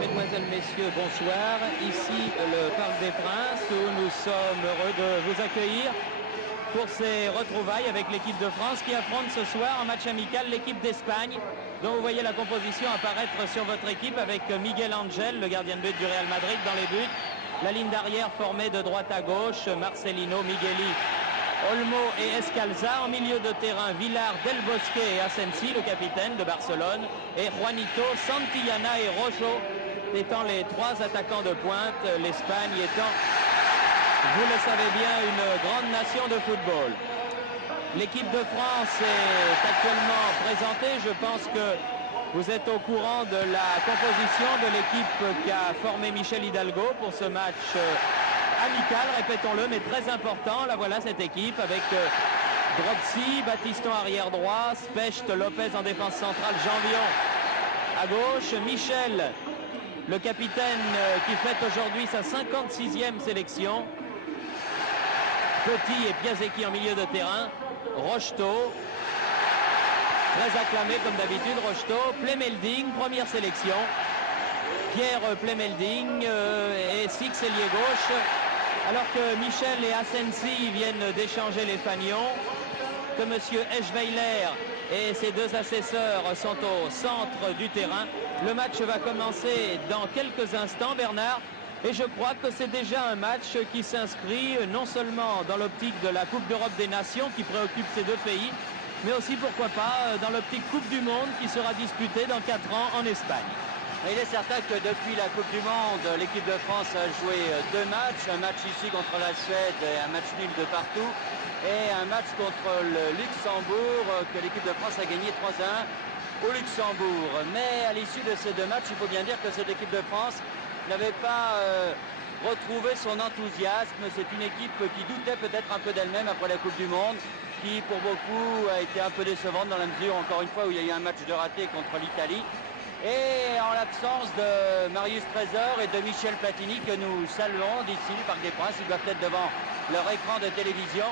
Mesdemoiselles, Messieurs, bonsoir. Ici le Parc des Princes où nous sommes heureux de vous accueillir pour ces retrouvailles avec l'équipe de France qui affronte ce soir en match amical l'équipe d'Espagne dont vous voyez la composition apparaître sur votre équipe avec Miguel Angel, le gardien de but du Real Madrid dans les buts. La ligne d'arrière formée de droite à gauche, Marcelino, Migueli, Olmo et Escalza. En milieu de terrain, Villar, Del Bosque et Asensi, le capitaine de Barcelone, et Juanito, Santillana et Rojo étant les trois attaquants de pointe, l'Espagne étant, vous le savez bien, une grande nation de football. L'équipe de France est actuellement présentée. Je pense que vous êtes au courant de la composition de l'équipe qu'a formé Michel Hidalgo pour ce match amical, répétons-le, mais très important. Là voilà cette équipe avec Dropsy, Battiston arrière droit, Specht, Lopez en défense centrale, Janvion à gauche, Michel, le capitaine qui fête aujourd'hui sa 56e sélection, Petit et Piasecki en milieu de terrain, Rocheteau, très acclamé comme d'habitude, Rocheteau, Plemelding, première sélection, Pierre Plemelding et Six ailier gauche, alors que Michel et Asensi viennent d'échanger les fanions, que M. Eschweiler et ses deux assesseurs sont au centre du terrain. Le match va commencer dans quelques instants, Bernard, et je crois que c'est déjà un match qui s'inscrit non seulement dans l'optique de la Coupe d'Europe des Nations qui préoccupe ces deux pays, mais aussi, pourquoi pas, dans l'optique Coupe du Monde qui sera disputée dans 4 ans en Espagne. Il est certain que depuis la Coupe du Monde, l'équipe de France a joué 2 matchs, un match ici contre la Suède et un match nul de partout, et un match contre le Luxembourg que l'équipe de France a gagné 3-1 au Luxembourg. Mais à l'issue de ces 2 matchs, il faut bien dire que cette équipe de France n'avait pas retrouvé son enthousiasme. C'est une équipe qui doutait peut-être un peu d'elle-même après la Coupe du Monde, qui pour beaucoup a été un peu décevante dans la mesure, encore une fois, où il y a eu un match de raté contre l'Italie. Et en l'absence de Marius Trésor et de Michel Platini, que nous saluons d'ici du Parc des Princes, ils doivent être devant leur écran de télévision,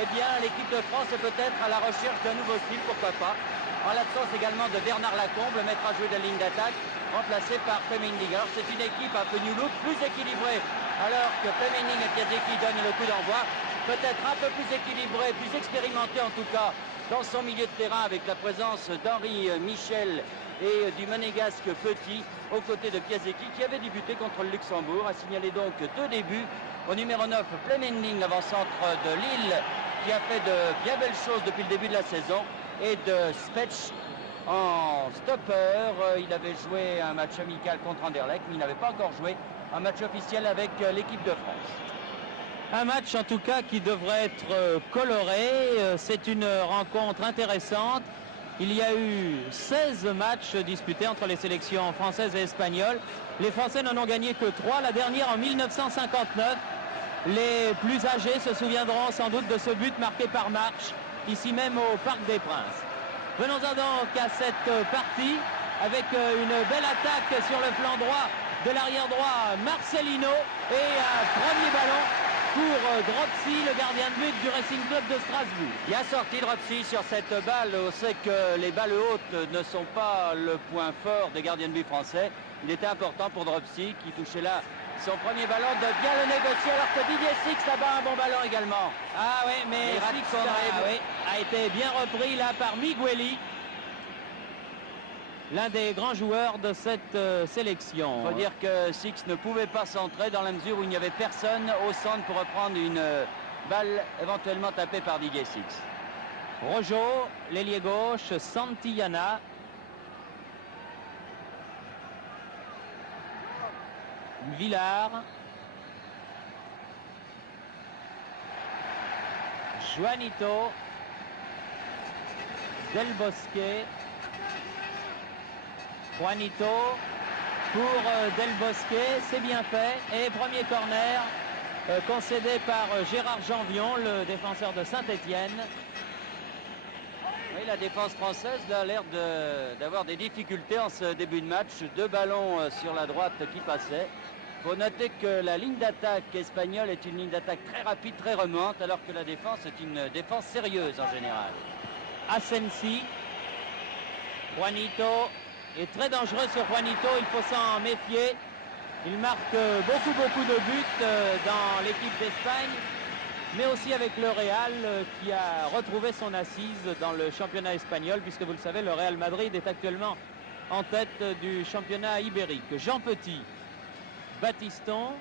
eh bien l'équipe de France est peut-être à la recherche d'un nouveau style, pourquoi pas. En l'absence également de Bernard Lacombe, le maître à jouer de la ligne d'attaque, remplacé par Plemelding. Alors c'est une équipe un peu new look, plus équilibrée, alors que Plemelding et Piasecki donnent le coup d'envoi. Peut-être un peu plus équilibré, plus expérimenté en tout cas dans son milieu de terrain avec la présence d'Henri Michel et du monégasque Petit aux côtés de Piasecki qui avait débuté contre le Luxembourg. A signalé donc 2 débuts. Au numéro 9, Plemelding, l'avant-centre de Lille, qui a fait de bien belles choses depuis le début de la saison, et de Specht en stopper. Il avait joué un match amical contre Anderlecht, mais il n'avait pas encore joué un match officiel avec l'équipe de France. Un match en tout cas qui devrait être coloré. C'est une rencontre intéressante. Il y a eu 16 matchs disputés entre les sélections françaises et espagnoles. Les Français n'en ont gagné que 3, la dernière en 1959. Les plus âgés se souviendront sans doute de ce but marqué par March, ici même au Parc des Princes. Venons-en donc à cette partie avec une belle attaque sur le flanc droit de l'arrière droit Marcelino et un premier ballon pour Dropsy, le gardien de but du Racing Club de Strasbourg. Bien sorti Dropsy sur cette balle. On sait que les balles hautes ne sont pas le point fort des gardiens de but français. Il était important pour Dropsy qui touchait là son premier ballon de bien le négocier, alors que Didier Six là-bas un bon ballon également. Ah oui, mais Six a été bien repris là par Migueli, l'un des grands joueurs de cette sélection. Il faut dire que Six ne pouvait pas centrer dans la mesure où il n'y avait personne au centre pour reprendre une balle éventuellement tapée par Didier Six. Rojo, l'ailier gauche, Santillana. Villar. Juanito. Del Bosque. Juanito pour Del Bosque, c'est bien fait. Et premier corner concédé par Gérard Janvion, le défenseur de Saint-Étienne. Oui, la défense française a l'air d'avoir des difficultés en ce début de match. 2 ballons sur la droite qui passaient. Il faut noter que la ligne d'attaque espagnole est une ligne d'attaque très rapide, très remonte, alors que la défense est une défense sérieuse en général. Asensi, Juanito, est très dangereux sur Juanito, il faut s'en méfier. Il marque beaucoup de buts dans l'équipe d'Espagne, mais aussi avec le Real qui a retrouvé son assise dans le championnat espagnol, puisque vous le savez, le Real Madrid est actuellement en tête du championnat ibérique. Jean Petit, Battiston,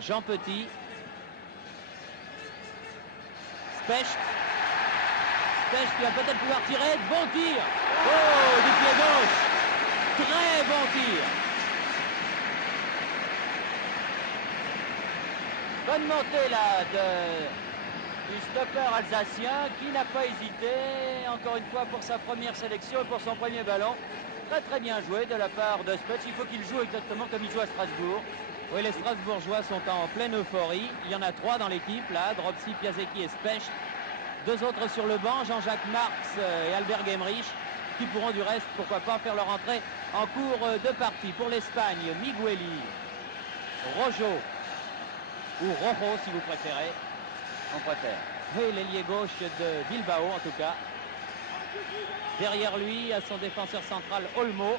Jean Petit, Specht. Specht qui va peut-être pouvoir tirer. Bon tir. Oh, du pied gauche. Très bon tir. Bonne montée là du stopper alsacien qui n'a pas hésité, encore une fois pour sa première sélection et pour son premier ballon. Très bien joué de la part de Specht. Il faut qu'il joue exactement comme il joue à Strasbourg. Oui, les Strasbourgeois sont en pleine euphorie. Il y en a 3 dans l'équipe, là, Dropsy, Piasecki et Specht. 2 autres sur le banc, Jean-Jacques Marx et Albert Gemrich, qui pourront du reste, pourquoi pas, faire leur entrée en cours de partie. Pour l'Espagne, Migueli, Rojo, ou Rojo si vous préférez. On préfère. Oui, l'ailier gauche de Bilbao en tout cas. Derrière lui, à son défenseur central, Olmo.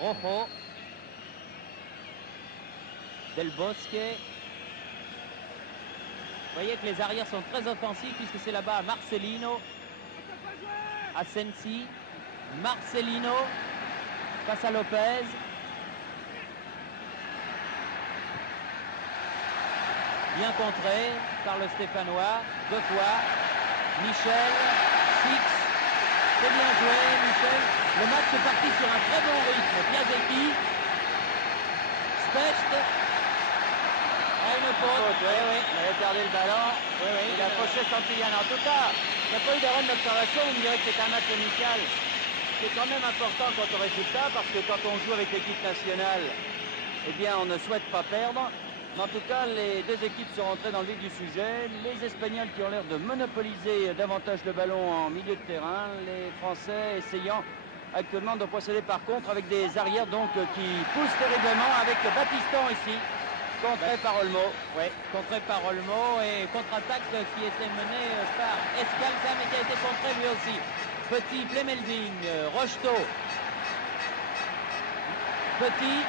Rojo. Del Bosque. Vous voyez que les arrières sont très offensifs puisque c'est là-bas Marcelino, Asensi, Marcelino face à Lopez. Bien contré par le Stéphanois, 2 fois. Michel, Six, c'est bien joué Michel. Le match est parti sur un très bon rythme. Piasecki, Specht. Une faute, oui. Il avait perdu le ballon. Il a fauché Santillana. En tout cas, il n'y a pas eu d'erreur d'observation. Vous me direz que c'est un match amical. C'est quand même important quant au résultat parce que quand on joue avec l'équipe nationale, eh bien, on ne souhaite pas perdre. Mais en tout cas, les 2 équipes sont rentrées dans le vif du sujet. Les Espagnols qui ont l'air de monopoliser davantage le ballon en milieu de terrain. Les Français essayant actuellement de procéder par contre avec des arrières donc qui poussent terriblement avec Battiston ici. Contré par Olmo. Oui, contré par Olmo et contre-attaque qui était menée par Escalza mais qui a été contré lui aussi. Petit, Plemelding, Rocheteau. Petit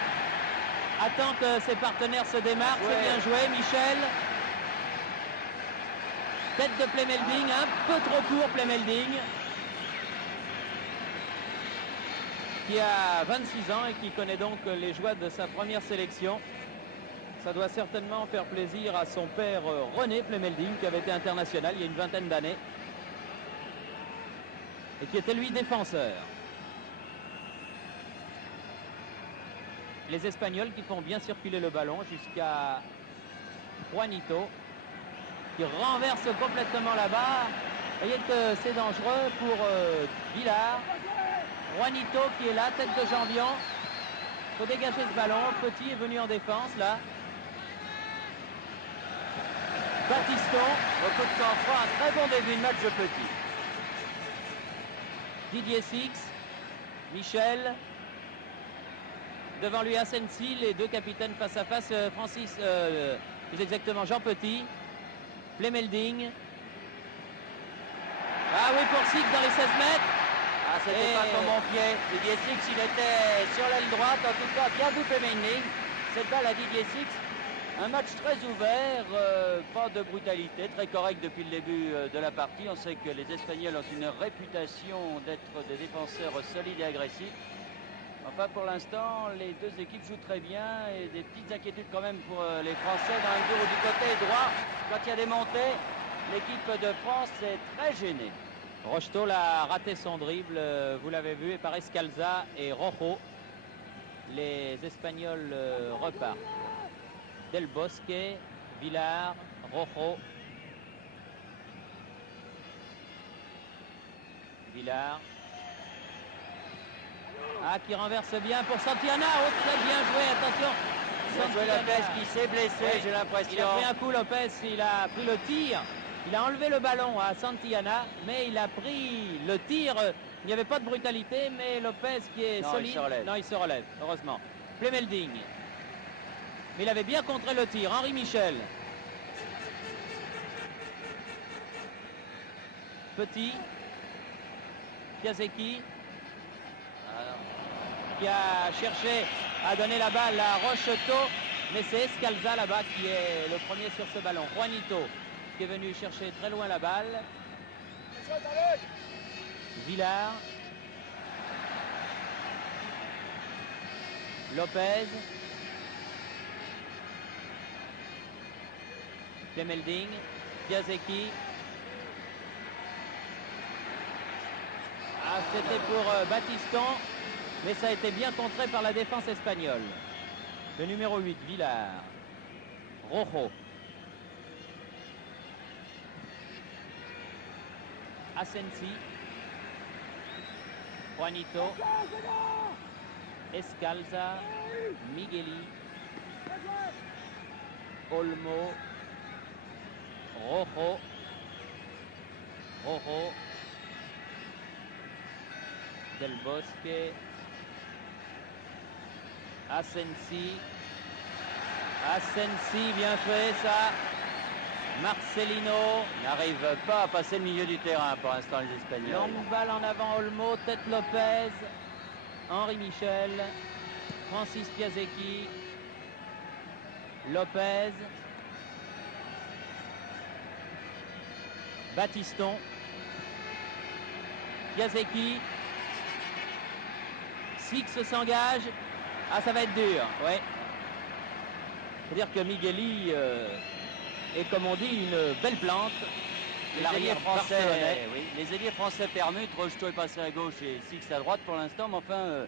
attend que ses partenaires se démarquent, c'est bien joué. Michel. Tête de Plemelding, un peu trop court Plemelding. Qui a 26 ans et qui connaît donc les joies de sa première sélection. Ça doit certainement faire plaisir à son père René Plemelding, qui avait été international il y a une vingtaine d'années. Et qui était lui défenseur. Les Espagnols qui font bien circuler le ballon jusqu'à Juanito, qui renverse complètement là-bas. Vous voyez que c'est dangereux pour Villar. Juanito qui est là, tête de Jambion. Il faut dégager ce ballon. Petit est venu en défense là. Battiston. Beaucoup de sang-froid, un très bon début de match de Petit. Didier Six. Michel. Devant lui Asensi, les 2 capitaines face à face. Francis, plus exactement Jean Petit. Plemelding. Ah oui, pour Six dans les 16 mètres. Ah, c'était pas son bon pied. Didier Six, il était sur l'aile droite. En tout cas, bien vu Plemelding. Cette balle à Didier Six. Un match très ouvert, pas de brutalité, très correct depuis le début de la partie. On sait que les Espagnols ont une réputation d'être des défenseurs solides et agressifs. Enfin, pour l'instant, les 2 équipes jouent très bien et des petites inquiétudes quand même pour les Français dans le bureau du côté droit. Quand il y a des montées, l'équipe de France est très gênée. Rocheteau a raté son dribble, vous l'avez vu, et par Escalza et Rojo. Les Espagnols repartent. Del Bosque, Villar, Rojo. Villar. Ah, qui renverse bien pour Santillana. Oh, très bien joué, attention. Lopez qui s'est blessé, j'ai l'impression. Il a pris un coup, Lopez, il a pris le tir. Il a enlevé le ballon à Santillana, mais il a pris le tir. Il n'y avait pas de brutalité, mais Lopez qui est solide. Il se relève, heureusement. Plemelding. Mais il avait bien contré le tir. Henri Michel. Petit. Piasecki. qui a cherché à donner la balle à Rocheteau, mais c'est Escalza là-bas qui est le premier sur ce ballon. Juanito qui est venu chercher très loin la balle. Villard. Lopez. Plemelding. Piasecki. Ah, c'était pour Battiston, mais ça a été bien contré par la défense espagnole. Le numéro 8, Villard. Rojo. Asensi. Juanito. Escalza. Migueli. Olmo. Rojo. Rojo. Del Bosque. Asensi. Asensi, bien fait ça. Marcelino n'arrive pas à passer le milieu du terrain pour l'instant, les Espagnols. Longue balle en avant, Olmo, tête Lopez, Henri Michel, Francis Piasecki, Lopez, Battiston, Piasecki, Six s'engage. Ah, ça va être dur, ouais. Faut dire que Migueli est, comme on dit, une belle plante. Les ailiers français permutent. Rocheteau est passé à gauche et Six à droite pour l'instant, mais enfin,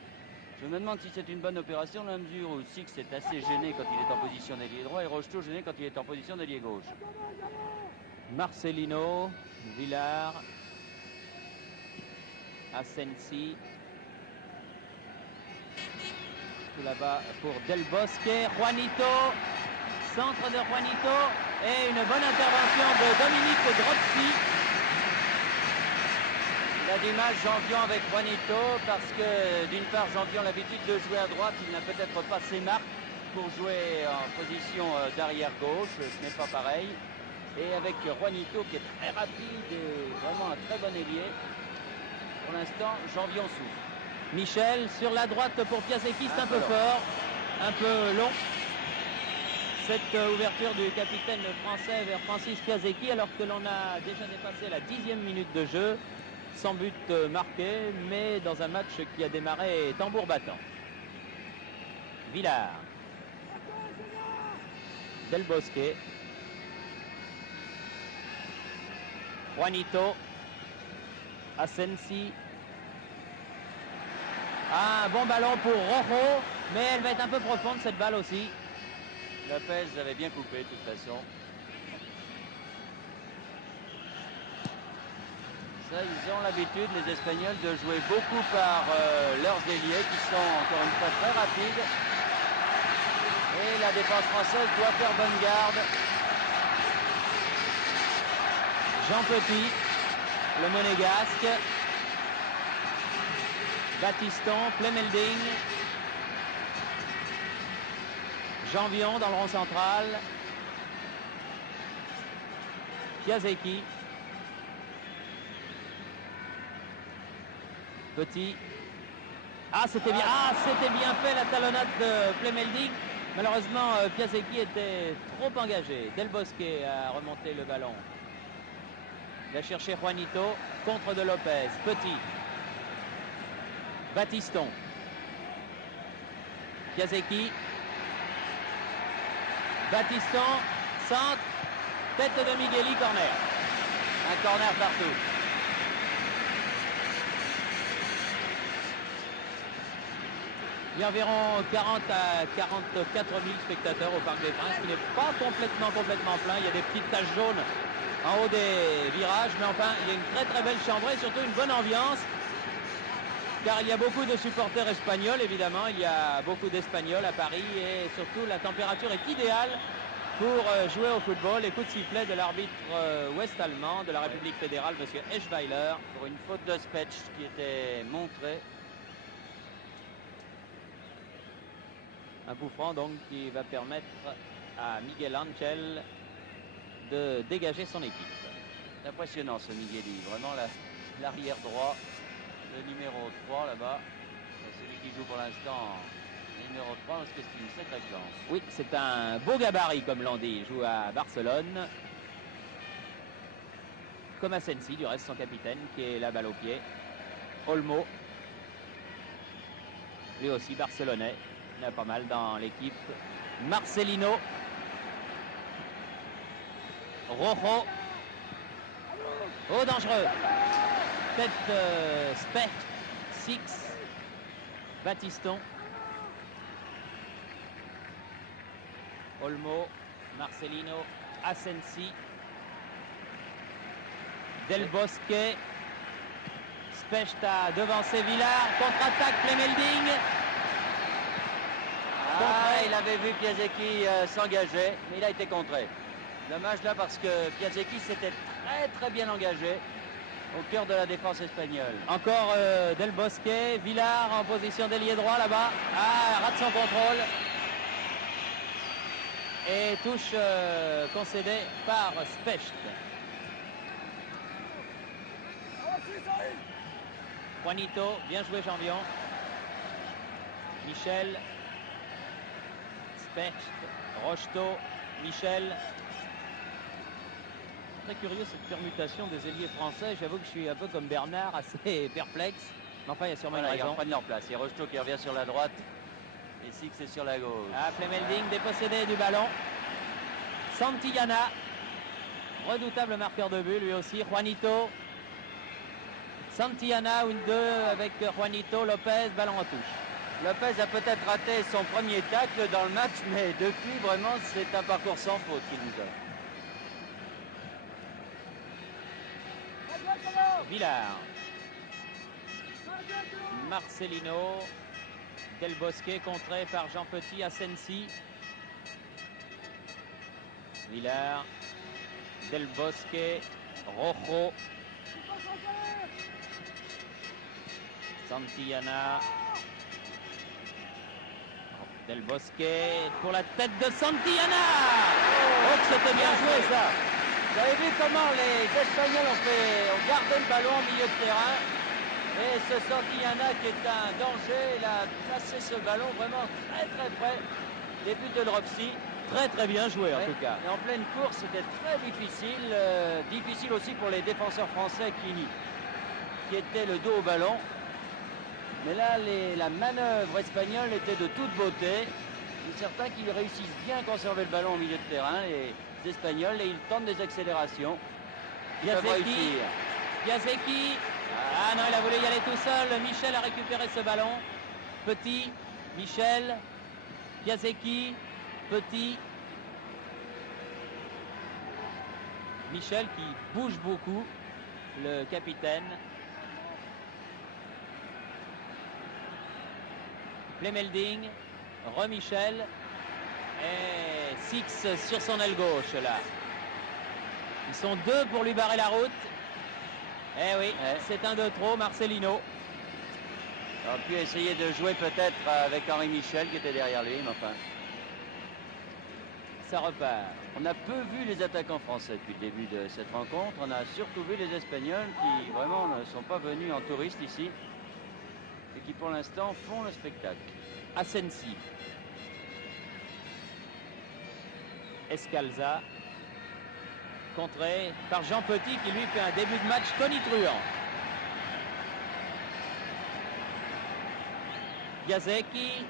je me demande si c'est une bonne opération dans la mesure où Six est assez gêné quand il est en position d'ailier droit et Rocheteau gêné quand il est en position d'ailier gauche. Marcelino, Villard, Asensi. Tout là-bas pour Del Bosque, Juanito, centre de Juanito et une bonne intervention de Dominique Dropsy. Il a du mal Jean-Vian avec Juanito parce que d'une part Jean-Vian a l'habitude de jouer à droite, il n'a peut-être pas ses marques pour jouer en position d'arrière gauche, ce n'est pas pareil. Et avec Juanito qui est très rapide et vraiment un très bon ailier, pour l'instant Jean-Vian souffre. Michel sur la droite pour Piasecki, c'est un peu fort, un peu long. Cette ouverture du capitaine français vers Francis Piasecki alors que l'on a déjà dépassé la 10e minute de jeu, sans but marqué, mais dans un match qui a démarré tambour battant. Villard. Del Bosque. Juanito. Asensi. Ah, un bon ballon pour Rojo, mais elle va être un peu profonde cette balle aussi. Lopez avait bien coupé de toute façon. Ça, ils ont l'habitude, les Espagnols, de jouer beaucoup par leurs ailiers qui sont encore une fois très rapides. Et la défense française doit faire bonne garde. Jean Petit, le monégasque. Battiston, Plemelding. Jean-Vion dans le rond central. Piasecki. Petit. Ah, c'était bien. Ah, c'était bien fait la talonnade de Plemelding. Malheureusement, Piasecki était trop engagé. Del Bosque a remonté le ballon. Il a cherché Juanito. Contre de Lopez. Petit. Battiston. Piasecki. Battiston. Centre. Tête de Migueli. Corner. Un corner partout. Il y a environ 40 à 44 000 spectateurs au Parc des Princes, qui n'est pas complètement plein. Il y a des petites taches jaunes en haut des virages, mais enfin, il y a une très belle chambrée, surtout une bonne ambiance, car il y a beaucoup de supporters espagnols, évidemment. Il y a beaucoup d'Espagnols à Paris et surtout la température est idéale pour jouer au football. Les coups de sifflet de l'arbitre ouest-allemand de la République fédérale, M. Eschweiler. Pour une faute de Spetch qui était montrée. Un coup franc donc qui va permettre à Miguel Angel de dégager son équipe. C'est impressionnant ce Migueli, vraiment l'arrière droit, le numéro 3 là-bas. qui joue pour l'instant numéro 3 parce que c'est une sacrée classe. Oui, c'est un beau gabarit comme l'on dit. Il joue à Barcelone. Comme Asensi, du reste son capitaine qui est la balle au pied. Olmo. Lui aussi barcelonais. Il y en a pas mal dans l'équipe. Marcelino. Rojo. Oh, dangereux. Tête Specht. Six. Battiston. Olmo. Marcelino. Asensi. Del Bosque. Specht a devancé Villard. Contre-attaque Plemelding. Il avait vu Piasecki s'engager, mais il a été contré. Dommage là parce que Piasecki s'était très bien engagé au cœur de la défense espagnole. Encore Del Bosque. Villard en position d'ailier droit là-bas. Ah, rate son contrôle. Et touche concédée par Specht. Juanito, bien joué Jambion. Michel. Specht. Rocheteau. Michel. Très curieux cette permutation des ailiers français. J'avoue que je suis un peu comme Bernard, assez perplexe. Mais enfin, il y a sûrement une Ils raison. reprennent leur place. Il y a Rocheteau qui revient sur la droite et Six est sur la gauche. Ah, Plemelding dépossédé du ballon. Santillana. Redoutable marqueur de but lui aussi. Juanito. Santillana, une 2 avec Juanito. Lopez, ballon en touche. Lopez a peut-être raté son premier tacle dans le match, mais depuis, vraiment, c'est un parcours sans faute qu'il nous offre. Villard. Marcelino. Del Bosque contré par Jean Petit. Asensi. Villard. Del Bosque. Rojo. Santillana. Del Bosque pour la tête de Santillana. Oh, c'était bien joué ça. Vous avez vu comment les Espagnols ont gardé le ballon au milieu de terrain. Et ce Santillana qui est un danger, il a placé ce ballon vraiment très près des buts de Dropsy. Très bien joué en tout cas. Et en pleine course, c'était très difficile. Difficile aussi pour les défenseurs français qui étaient le dos au ballon. Mais là, la manœuvre espagnole était de toute beauté. Il est certain qu'ils réussissent bien à conserver le ballon au milieu de terrain, les Espagnols, et ils tentent des accélérations. Piasecki. Ah non, il a voulu y aller tout seul. Michel a récupéré ce ballon. Petit, Michel, Piasecki, Petit. Michel qui bouge beaucoup, le capitaine. Plemelding, Remichel et Six sur son aile gauche là. Ils sont deux pour lui barrer la route. Eh oui, c'est un de trop, Marcelino. On aurait pu essayer de jouer peut-être avec Henri Michel qui était derrière lui, mais enfin. Ça repart. On a peu vu les attaquants français depuis le début de cette rencontre. On a surtout vu les Espagnols qui vraiment ne sont pas venus en touristes ici et qui pour l'instant font le spectacle. Asensi. Escalza. Contré par Jean Petit qui lui fait un début de match tonitruant. Piasecki.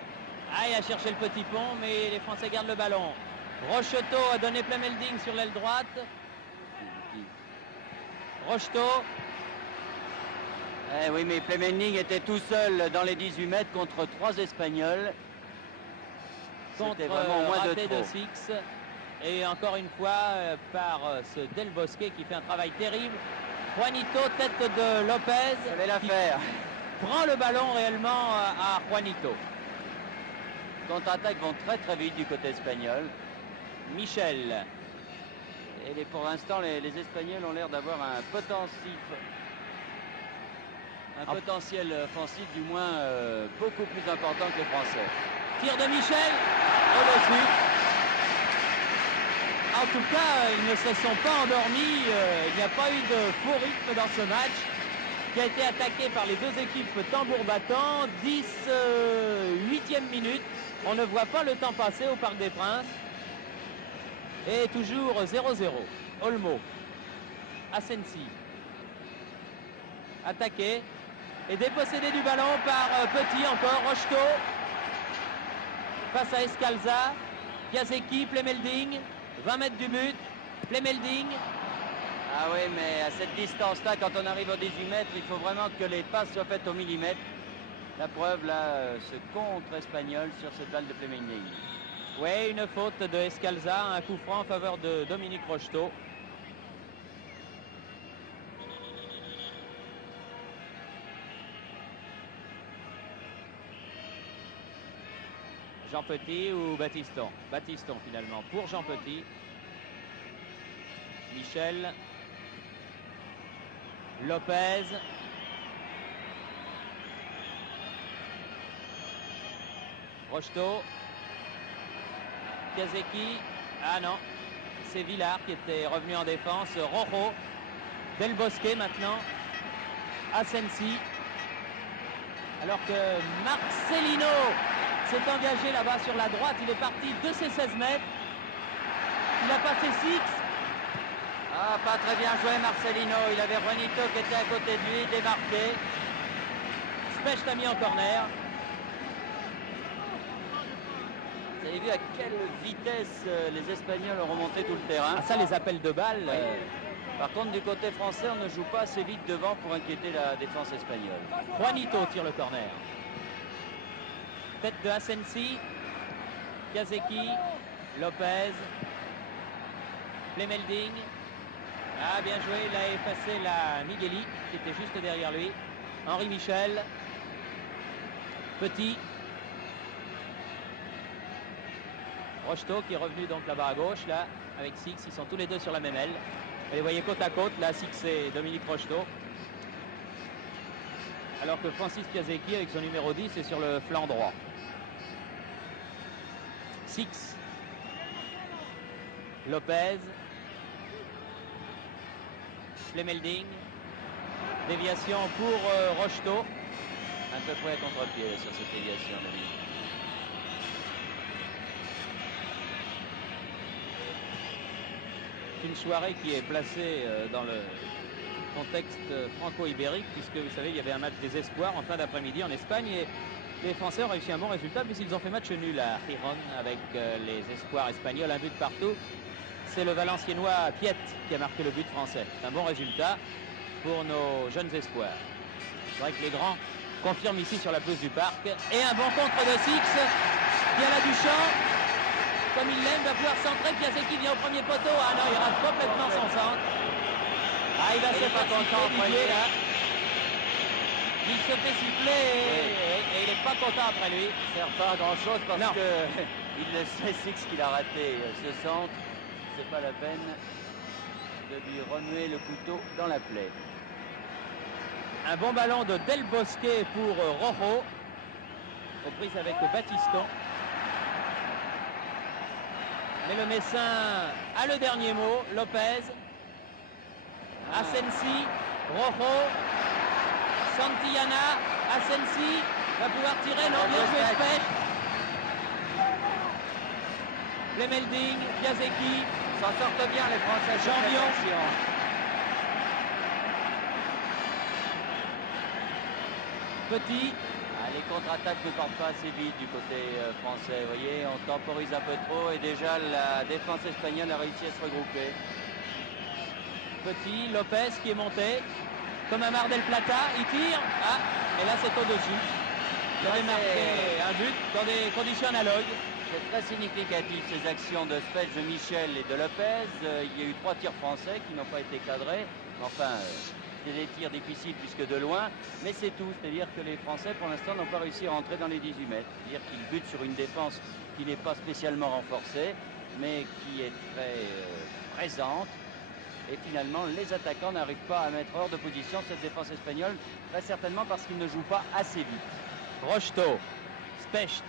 Ah, il a cherché le petit pont, mais les Français gardent le ballon. Rocheteau a donné Plemelding sur l'aile droite. Rocheteau. Oui, mais Plemelding était tout seul dans les 18 mètres contre 3 Espagnols. Contre vraiment moins raté de trop. de Six. Et encore une fois par ce Del Bosque qui fait un travail terrible. Juanito, tête de Lopez. Fallait la faire. Prend le ballon réellement à Juanito. Contre-attaques vont très vite du côté espagnol. Michel. Et pour l'instant, les Espagnols ont l'air d'avoir un potentiel offensif du moins beaucoup plus important que les Français. Tir de Michel. Au-dessus. En tout cas, ils ne se sont pas endormis. Il n'y a pas eu de faux rythme dans ce match. qui a été attaqué par les deux équipes tambour battant. 8e minute. On ne voit pas le temps passer au Parc des Princes. Et toujours 0-0. Olmo. Asensi. Attaqué. Et dépossédé du ballon par Petit encore. Rocheteau. Face à Escalza. Piasecki, Plemelding. 20 mètres du but. Plemelding. Ah oui, mais à cette distance-là, quand on arrive aux 18 mètres, il faut vraiment que les passes soient faites au millimètre. La preuve, là, ce contre espagnol sur cette balle de Plemelding. Oui, une faute de Escalza, un coup franc en faveur de Dominique Rocheteau. Jean Petit ou Batiston? Batiston finalement pour Jean Petit. Michel. Lopez. Rocheteau. Piasecki. Ah non, c'est Villard qui était revenu en défense. Rojo. Del Bosque maintenant. Asensi. Alors que Marcelino s'est engagé là-bas sur la droite. Il est parti de ses 16 mètres. Il a passé 6. Ah, pas très bien joué Marcelino. Il avait Juanito qui était à côté de lui, démarqué. Specht l'a mis en corner. Vous avez vu à quelle vitesse les Espagnols ont remonté tout le terrain. Ah, ça, les appels de balles. Oui. Par contre, du côté français, on ne joue pas assez vite devant pour inquiéter la défense espagnole. Juanito tire le corner. Tête de Asensi. Piasecki. Lopez. Plemelding. Ah, bien joué, il a effacé la Migueli qui était juste derrière lui. Henri Michel. Petit. Rocheteau qui est revenu donc là-bas à gauche, là, avec Six. Ils sont tous les deux sur la même aile. Et vous voyez côte à côte, là, Six et Dominique Rocheteau. Alors que Francis Piasecki, avec son numéro 10, est sur le flanc droit. Six. Lopez. Plemelding. Déviation pour Rocheteau. Un peu près à contre-pied sur cette déviation. Une soirée qui est placée dans le contexte franco-ibérique, puisque vous savez, il y avait un match des espoirs en fin d'après-midi en Espagne et les Français ont réussi un bon résultat puisqu'ils ont fait match nul à Gijón avec les espoirs espagnols, un but partout. C'est le Valenciennois Piet qui a marqué le but français. C'est un bon résultat pour nos jeunes espoirs. C'est vrai que les grands confirment ici sur la pelouse du Parc. Et un bon contre de Six qui a la du champ. Comme il l'aime, va pouvoir centrer. Piasecki vient au premier poteau. Ah non, il rate complètement son centre. Ah, il va se faire content Didier, là. Il se fait siffler et il n'est pas content après lui. Ça ne sert pas à grand chose parce qu'il le sait Six qu'il a raté ce centre. C'est pas la peine de lui remuer le couteau dans la plaie. Un bon ballon de Del Bosque pour Rojo. Aux prises avec Batiston. Mais le Messin a le dernier mot. Lopez. Asensi. Rojo. Santillana. Asensi va pouvoir tirer. Non, bien joué Specht. Plemelding. Piasecki. S'en sortent bien les Français. Champion. Petit. Ah, les contre-attaques ne partent pas assez vite du côté français. Vous voyez, on temporise un peu trop et déjà la défense espagnole a réussi à se regrouper. Petit, Lopez qui est monté. Comme un Mar del Plata, il tire. Ah, et là c'est au-dessus. Il avait marqué un but dans des conditions analogues. C'est très significatif ces actions de Specht, de Michel et de Lopez. Il y a eu 3 tirs français qui n'ont pas été cadrés. Enfin, c'est des tirs difficiles puisque de loin, mais c'est tout. C'est-à-dire que les Français, pour l'instant, n'ont pas réussi à rentrer dans les 18 mètres. C'est-à-dire qu'ils butent sur une défense qui n'est pas spécialement renforcée, mais qui est très présente. Et finalement, les attaquants n'arrivent pas à mettre hors de position cette défense espagnole, très certainement parce qu'ils ne jouent pas assez vite. Rocheteau, Specht,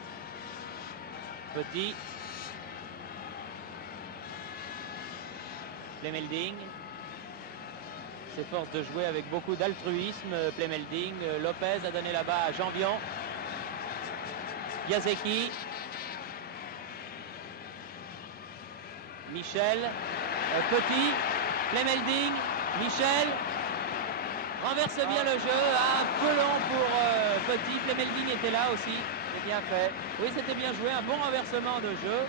Petit, Plemelding, s'efforce de jouer avec beaucoup d'altruisme. Plemelding, Lopez a donné là-bas à Janvion. Piasecki. Michel. Petit. Plemelding. Michel. Renverse bien le jeu. Un peu long pour Petit. Plemelding était là aussi. C'est bien fait. Oui, c'était bien joué. Un bon renversement de jeu.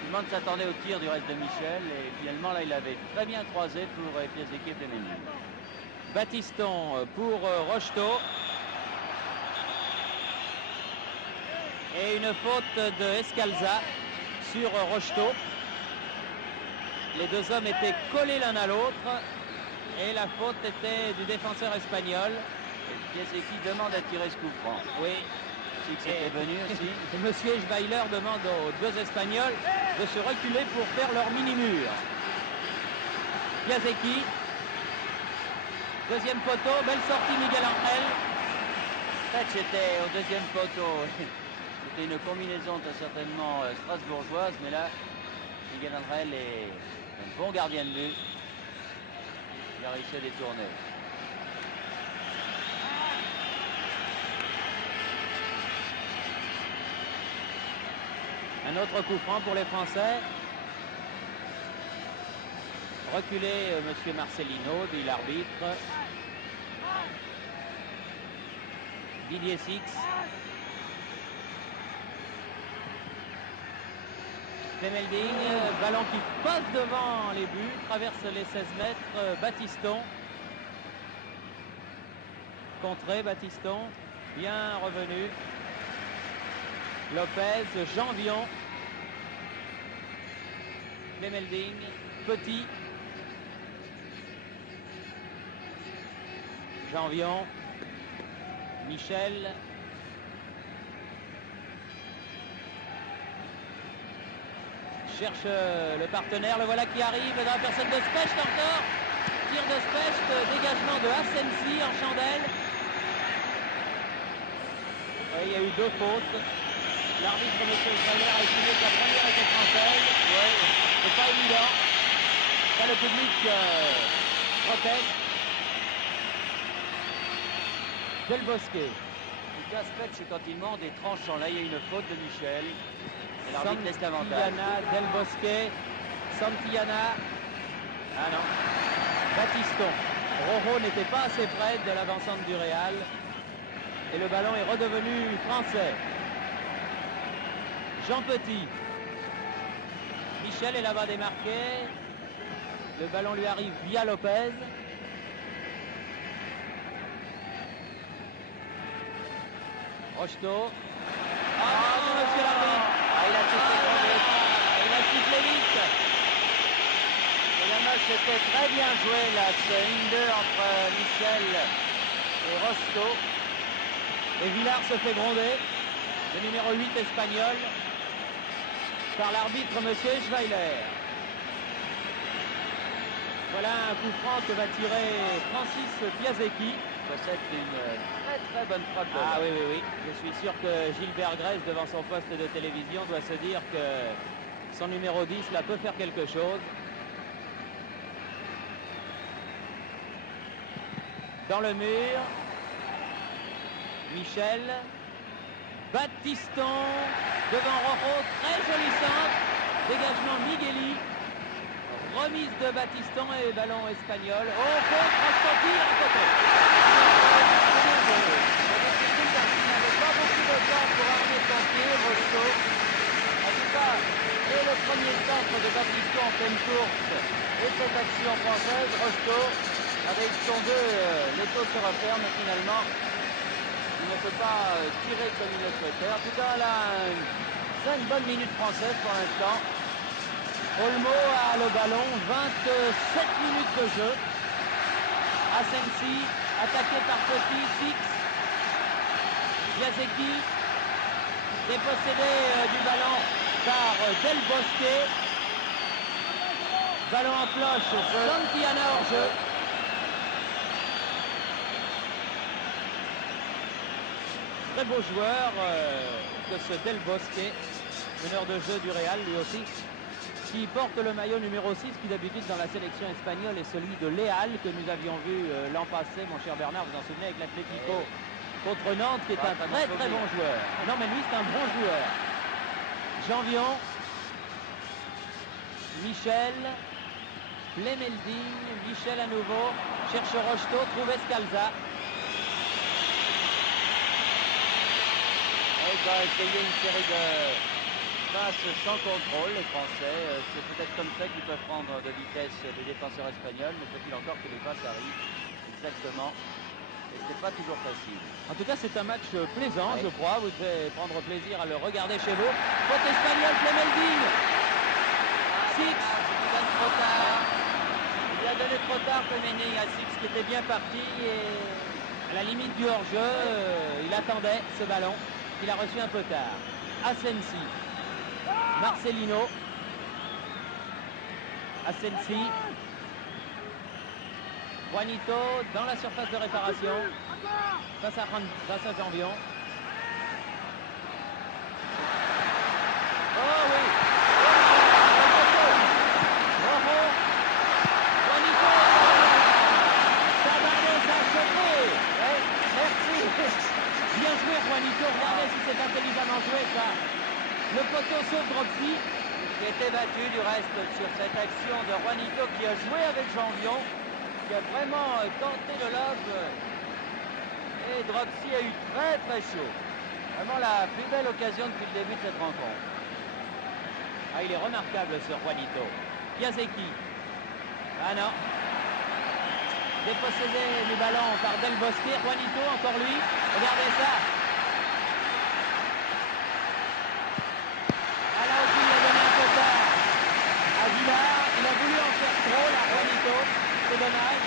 Tout le monde s'attendait au tir du reste de Michel et finalement là il avait très bien croisé pour Piasecki et Plemelding. Battiston pour Rocheteau. Et une faute de Escalza sur Rocheteau. Les deux hommes étaient collés l'un à l'autre et la faute était du défenseur espagnol. Et Piasecki demande à tirer ce coup franc. Oui. Si c'était venu aussi. Monsieur Schweiler demande aux deux Espagnols de se reculer pour faire leur mini-mur. Piasecki. Deuxième poteau, belle sortie Miguel Angel. En fait, j'étais au deuxième poteau. C'était une combinaison certainement strasbourgeoise, mais là, Miguel Angel est un bon gardien de but. Il a réussi à détourner. Un autre coup franc pour les Français. Reculé, monsieur Marcelino, dit l'arbitre. Didier Six. Plemelding, ballon qui passe devant les buts, traverse les 16 mètres. Battiston. Contré, Battiston. Bien revenu. Lopez, Janvion. Plemelding, Petit. Janvion. Michel. Cherche le partenaire, le voilà qui arrive dans la personne de Specht encore. Tir de Specht, dégagement de Asensi en chandelle. Oui, il y a eu deux fautes. L'arbitre, M. Schweiler, a estimé que la première était française. Oui, c'est pas évident. Là, le public proteste. Del Bosque. Specht, quand il monte, est tranchant. Là, il y a une faute de Michel. Et l'arbitre laisse l'avantage. Santillana, Del Bosque. Santillana. Ah non. Battiston. Rojo n'était pas assez près de l'avancante du Real. Et le ballon est redevenu français. Jean Petit. Michel est là-bas démarqué. Le ballon lui arrive via Lopez. Rocheteau. Ah non, monsieur l'arbitre. Il a sifflé vite. Et le match était très bien joué là, ce 1-2 entre Michel et Rocheteau. Et Villard se fait gronder. Le numéro 8 espagnol. Par l'arbitre monsieur Schweiler. Voilà un coup franc que va tirer Francis Piasecki. C'est une très très bonne frappe. Ah oui, oui, oui. Je suis sûr que Gilbert Grèce, devant son poste de télévision, doit se dire que son numéro 10 là peut faire quelque chose. Dans le mur. Michel. Battiston. Devant Rojo. Très joli centre. Dégagement Migueli. Remise de Battiston et ballon espagnol. Oh, contre Rocheteau à côté. Il n'avait pas beaucoup de temps pour armer son pied, Rocheteau. En tout cas, et le premier centre de Battiston en pleine course et cette action française, Rocheteau, avec son 2, les taux se referment finalement. Il ne peut pas tirer comme il le souhaitait. En tout cas, là, 5 bonnes minutes françaises pour l'instant. Olmo a le ballon, 27 minutes de jeu. Asensi, attaqué par Petit, Six. Piasecki, dépossédé du ballon par Del Bosque. Ballon en cloche, Santillana hors jeu. Très beau joueur que ce Del Bosque, meneur de jeu du Real lui aussi. qui porte le maillot numéro 6, qui d'habitude dans la sélection espagnole est celui de Léal, que nous avions vu l'an passé, mon cher Bernard, vous en souvenez, avec l'Atlético contre Nantes, qui est un très bon joueur. Non, mais lui, c'est un bon joueur. Janvion, Michel, Plemelding, Michel à nouveau, cherche Rocheteau, trouve Escalza. Et il va essayer une série de passes sans contrôle, les Français. C'est peut-être comme ça qu'ils peuvent prendre de vitesse les défenseurs espagnols, mais faut-il encore que les passes arrivent exactement. Et c'est pas toujours facile. En tout cas, c'est un match plaisant, je crois. Vous devez prendre plaisir à le regarder chez vous. Faute espagnole, Plemelding. Six. Il donne trop tard. Il a donné trop tard, Plemelding, à Six, qui était bien parti. Et à la limite du hors-jeu, il attendait ce ballon. Il a reçu un peu tard. Asensi. Marcelino. Asensi. Juanito dans la surface de réparation. Face à Janvion. Oh oui. Rojo. Juanito. Tavares a chopé. Ouais, merci. Bien joué Juanito. Regardez si c'est intelligemment joué ça. Le poteau sauve Dropsy. Qui était battu du reste sur cette action de Juanito qui a joué avec Janvion, qui a vraiment tenté le lob. Et Dropsy a eu très chaud. Vraiment la plus belle occasion depuis le début de cette rencontre. Ah, il est remarquable ce Juanito. Piasecki. Ah non. Dépossédé du ballon par Del Bosque. Juanito, encore lui. Regardez ça. Ah là aussi, il a donné un peu tard à Villard. Il a voulu en faire trop, là, Juanito. C'est dommage.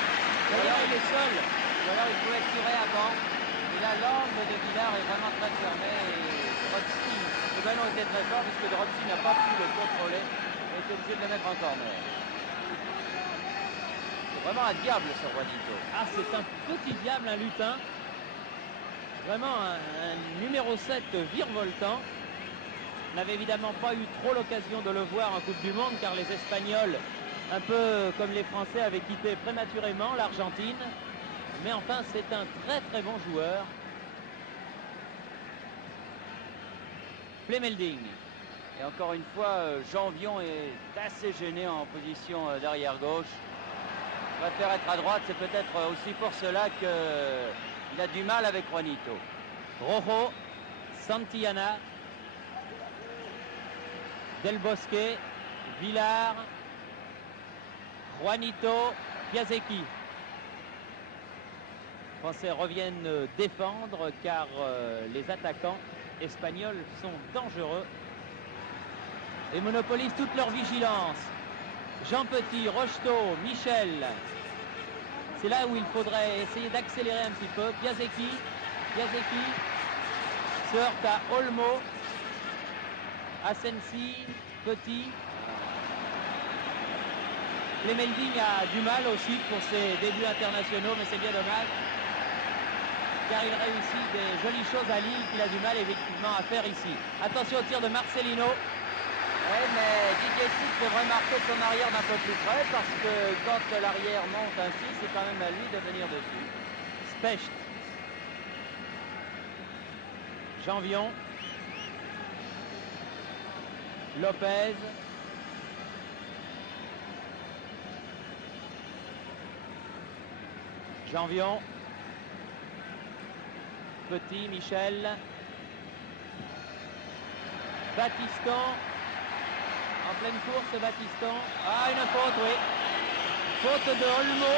D'ailleurs, il est seul. Ou alors il pouvait tirer avant. Et là, l'angle de Villard est vraiment très fermé. Et Dropsy, le ballon était très fort puisque Dropsy n'a pas pu le contrôler. Il était obligé de le mettre en corner. C'est vraiment un diable ce Juanito. Ah, c'est un petit diable, un lutin. Vraiment un numéro 7 virevoltant. On n'avait évidemment pas eu trop l'occasion de le voir en Coupe du Monde car les Espagnols, un peu comme les Français, avaient quitté prématurément l'Argentine. Mais enfin, c'est un très bon joueur. Plemelding. Et encore une fois, Janvion est assez gêné en position d'arrière gauche. Il préfère être à droite, c'est peut-être aussi pour cela qu'il a du mal avec Juanito. Rojo, Santillana, Del Bosque, Villar, Juanito, Piasecki. Les Français reviennent défendre car les attaquants espagnols sont dangereux et monopolisent toute leur vigilance. Jean Petit, Rocheteau, Michel. C'est là où il faudrait essayer d'accélérer un petit peu. Piasecki se heurte à Olmo. Asensi, Petit. Plemelding a du mal aussi pour ses débuts internationaux, mais c'est bien dommage. Car il réussit des jolies choses à Lille qu'il a du mal effectivement à faire ici. Attention au tir de Marcelino. Oui, mais Didier Six devrait marquer son arrière d'un peu plus près parce que quand l'arrière monte ainsi, c'est quand même à lui de venir dessus. Specht. Janvion. Lopez. Janvion. Petit, Michel. Batiston. En pleine course, Batiston. Ah, une faute, oui. Faute de Olmo.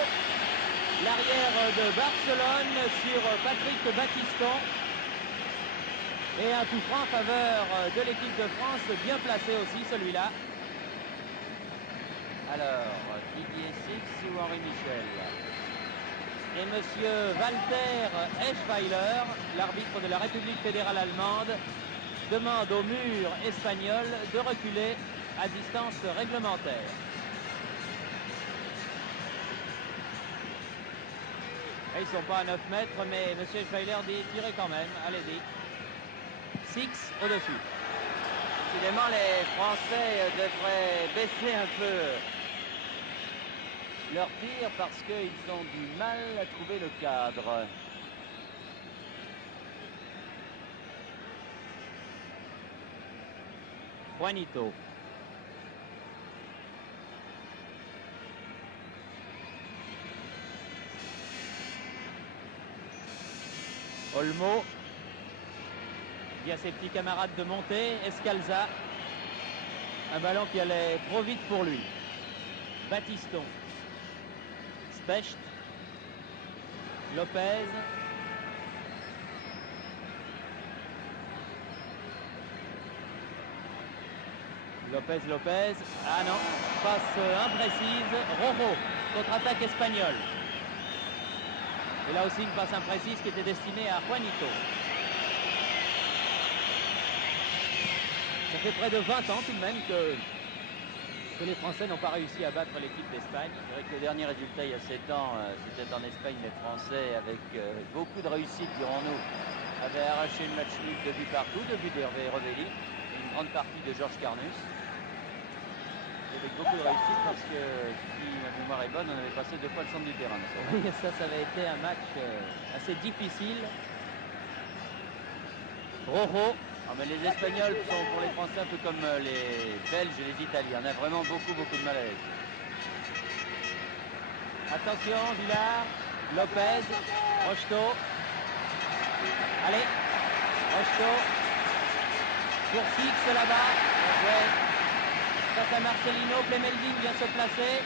L'arrière de Barcelone sur Patrick Batiston. Et un coup franc en faveur de l'équipe de France, bien placé aussi celui-là. Alors, Didier Six ou Henri Michel? Et monsieur Walter Eschweiler, l'arbitre de la République fédérale allemande, demande au mur espagnol de reculer à distance réglementaire. Et ils ne sont pas à 9 mètres, mais monsieur Eschweiler dit tirez quand même, allez-y. Six au-dessus. Décidément, les Français devraient baisser un peu leur tir parce qu'ils ont du mal à trouver le cadre. Juanito. Olmo. Dit à ses petits camarades de monter. Escalza. Un ballon qui allait trop vite pour lui. Batiston. Specht. Lopez. Lopez. Ah non, passe imprécise. Rojo, contre-attaque espagnole. Et là aussi une passe imprécise qui était destinée à Juanito. Ça fait près de 20 ans tout de même que les Français n'ont pas réussi à battre l'équipe d'Espagne. C'est vrai que le dernier résultat il y a 7 ans, c'était en Espagne. Les Français, avec beaucoup de réussite, dirons-nous, avaient arraché le match nul de but partout, de but d'Hervé Revelli, et une grande partie de Georges Carnus. Avec beaucoup de réussite parce que, si ma mémoire est bonne, on avait passé 2 fois le centre du terrain. Oui, ça avait été un match assez difficile. Rojo. Ah, mais les Espagnols sont pour les Français un peu comme les Belges et les Italiens. On a vraiment beaucoup de mal à l'aise. Attention, Villard, Lopez, Rocheteau. Allez, Rocheteau. Pour Six là-bas. Ouais. Face à Marcelino, Plemelding vient se placer.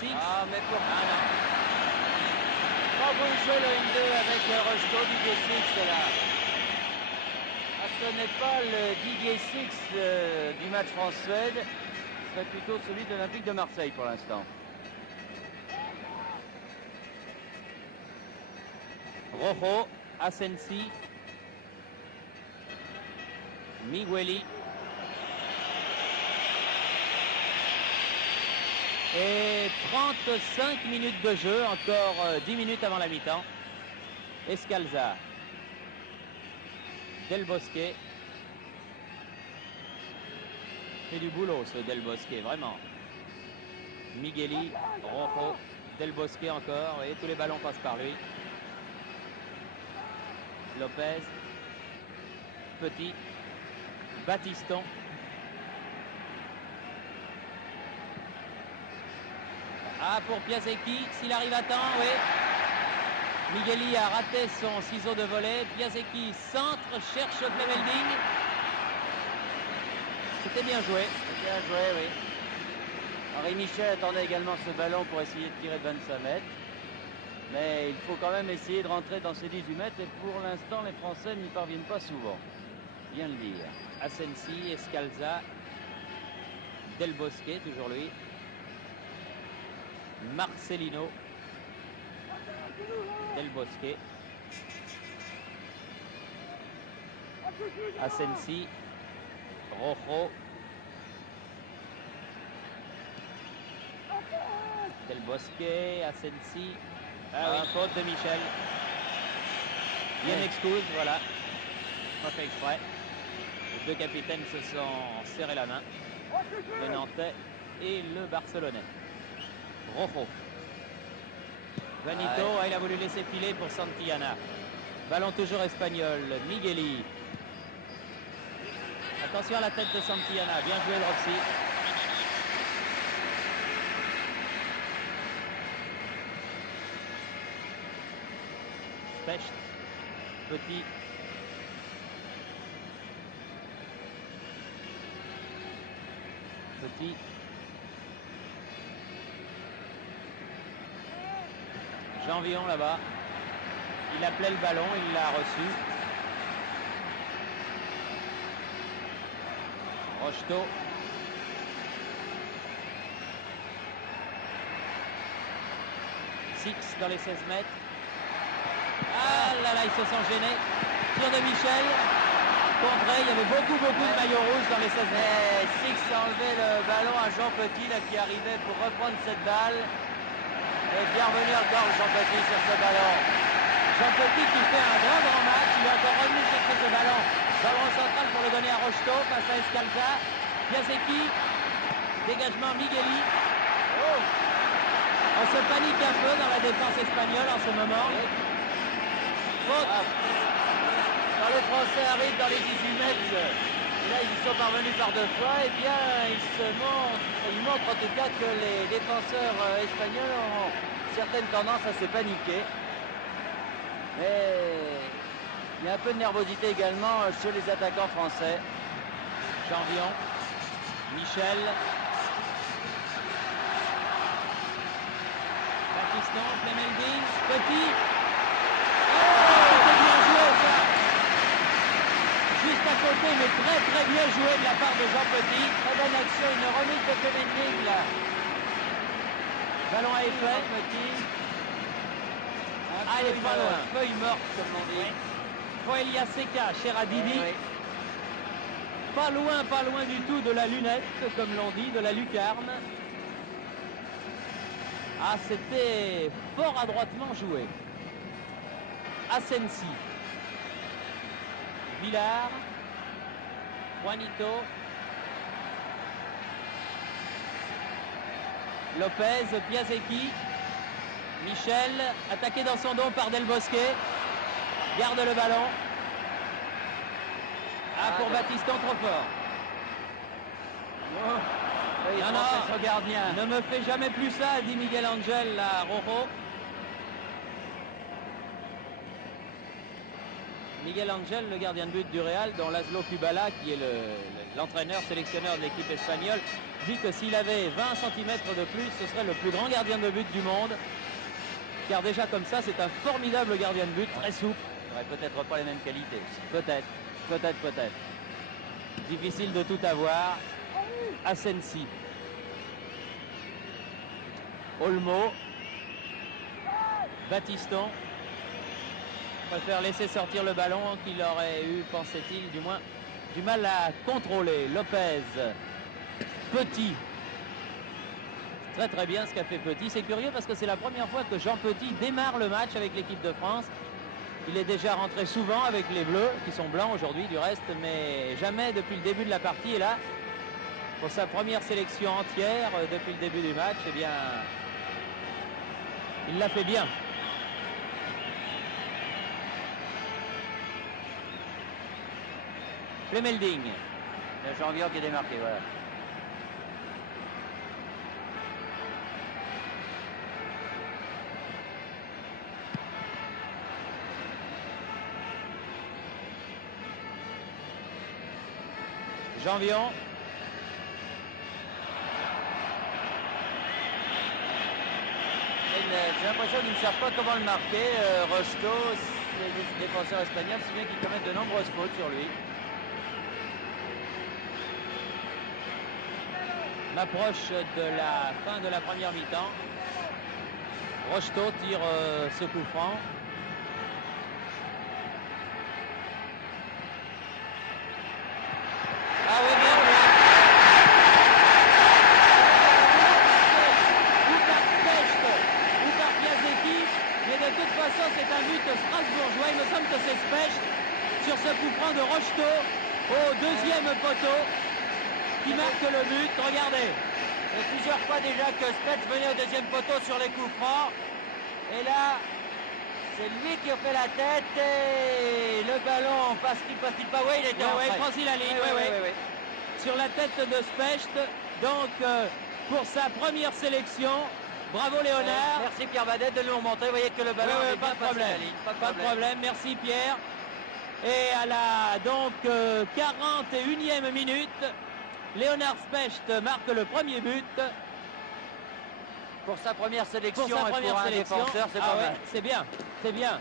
Six. Ah, mais pour... Ah non. Pas bon jeu le 1-2 avec Rocheteau, Didier Six là. Ah, ce n'est pas le Didier Six du match France-Suède. Ce serait plutôt celui de l'Olympique de Marseille pour l'instant. Rojo, Asensi, Migueli. Et 35 minutes de jeu, encore 10 minutes avant la mi-temps. Escalza, Del Bosque. Fait du boulot ce Del Bosque, vraiment. Migueli, Rojo, Del Bosque encore, et tous les ballons passent par lui. Lopez, Petit, Batiston. Ah, pour Piasecki, s'il arrive à temps, oui. Migueli a raté son ciseau de volée. Piasecki centre, cherche Plemelding. C'était bien joué. Bien joué, oui. Henri Michel attendait également ce ballon pour essayer de tirer de 25 mètres. Mais il faut quand même essayer de rentrer dans ces 18 mètres. Et pour l'instant, les Français n'y parviennent pas souvent. Bien le dire. Asensi, Escalza, Del Bosque, toujours lui. Marcelino, Del Bosque, Asensi, Rojo, Del Bosque, Asensi. Ah oui, faute de Michel. Il m'excuse, voilà. Pas fait exprès. Les deux capitaines se sont serrés la main. Le Nantais et le Barcelonais. Rojo. Juanito, il a voulu laisser filer pour Santillana. Ballon toujours espagnol. Migueli. Attention à la tête de Santillana. Bien joué, Rossi. Specht. Petit. Petit. Jean Villon là-bas. Il appelait le ballon, il l'a reçu. Rocheteau. Six dans les 16 mètres. Ah là là, ils se sont gênés. Tir de Michel. Contré, il y avait beaucoup de maillots rouges dans les 16 mètres. Six a enlevé le ballon à Jean Petit là, qui arrivait pour reprendre cette balle. Et bien revenu encore Jean Petit sur ce ballon. Jean Petit qui fait un grand match. Il est encore revenu chercher ce ballon dans le rond central pour le donner à Rocheteau face à Escalza. Piasecki, dégagement Migueli. Oh. On se panique un peu dans la défense espagnole en ce moment. Faute. Quand les Français arrivent dans les 18 mètres, et là ils y sont parvenus par 2 fois, et bien ils montrent en tout cas que les défenseurs espagnols ont certaines tendances à se paniquer. Et il y a un peu de nervosité également chez les attaquants français. Janvion, Michel, Battiston, Clemelding, Petit. Oh, c'est bien joué ça. Juste à côté, mais très bien joué de la part de Jean Petit. Très bonne action, une remise de Clemelding là. Ballon à effet. Petit. Ah, il est pas loin. Feuille morte, comme on dit. Foelia Seca, cher à Didi. Oui. Pas loin du tout de la lunette, comme l'on dit, de la lucarne. Ah, c'était fort adroitement joué. Asensi. Villar. Juanito. Lopez, Piasecki. Michel, attaqué dans son dos par Del Bosque. Garde le ballon. Ah, pour Battiston, trop fort. Oh. Oui, Non, son gardien. Ne me fais jamais plus ça, dit Miguel Angel à Rojo. Miguel Angel, le gardien de but du Real, dont Laszlo Kubala, qui est l'entraîneur, sélectionneur de l'équipe espagnole, dit que s'il avait 20 cm de plus, ce serait le plus grand gardien de but du monde. Car déjà comme ça, c'est un formidable gardien de but, très souple. Il n'aurait peut-être pas les mêmes qualités aussi. Peut-être. Difficile de tout avoir. Asensi. Olmo. Battiston. Préfère laisser sortir le ballon qu'il aurait eu, pensait-il, du moins, du mal à contrôler. Lopez. Petit. Très bien ce qu'a fait Petit. C'est curieux parce que c'est la première fois que Jean Petit démarre le match avec l'équipe de France. Il est déjà rentré souvent avec les Bleus, qui sont blancs aujourd'hui du reste, mais jamais depuis le début de la partie. Et là, pour sa première sélection entière depuis le début du match, eh bien, il l'a fait bien. Clemelding. Janvion qui est démarqué, voilà. Janvion. J'ai l'impression qu'ils ne savent pas comment le marquer. Rocheteau, les défenseurs espagnols, si bien qu'ils commettent de nombreuses fautes sur lui. L'approche de la fin de la première mi-temps. Rocheteau tire ce coup franc. Ah oui, bien joué. Ou par Specht, ou par Piasecki, mais de toute façon c'est un but strasbourgeois. Il me semble que c'est Specht sur ce coup franc de Rocheteau au deuxième poteau qui marque le but. Regardez. Et plusieurs fois déjà que Specht venait au deuxième poteau sur les coups francs. Et là, c'est lui qui a fait la tête et le ballon passe-t-il pas? Oui, il était en Ouais, frais. franchit la ligne. Oui. Sur la tête de Specht. Donc pour sa première sélection, bravo Léonard. Merci Pierre Badet de nous remonter. Vous voyez que le ballon est pas bien de passé problème. la ligne. Pas de problème. Merci Pierre. Et à la donc 41e minute, Léonard Specht marque le premier but. Pour sa première sélection Pour sa première sélection. un défenseur, c'est pas mal. C'est bien.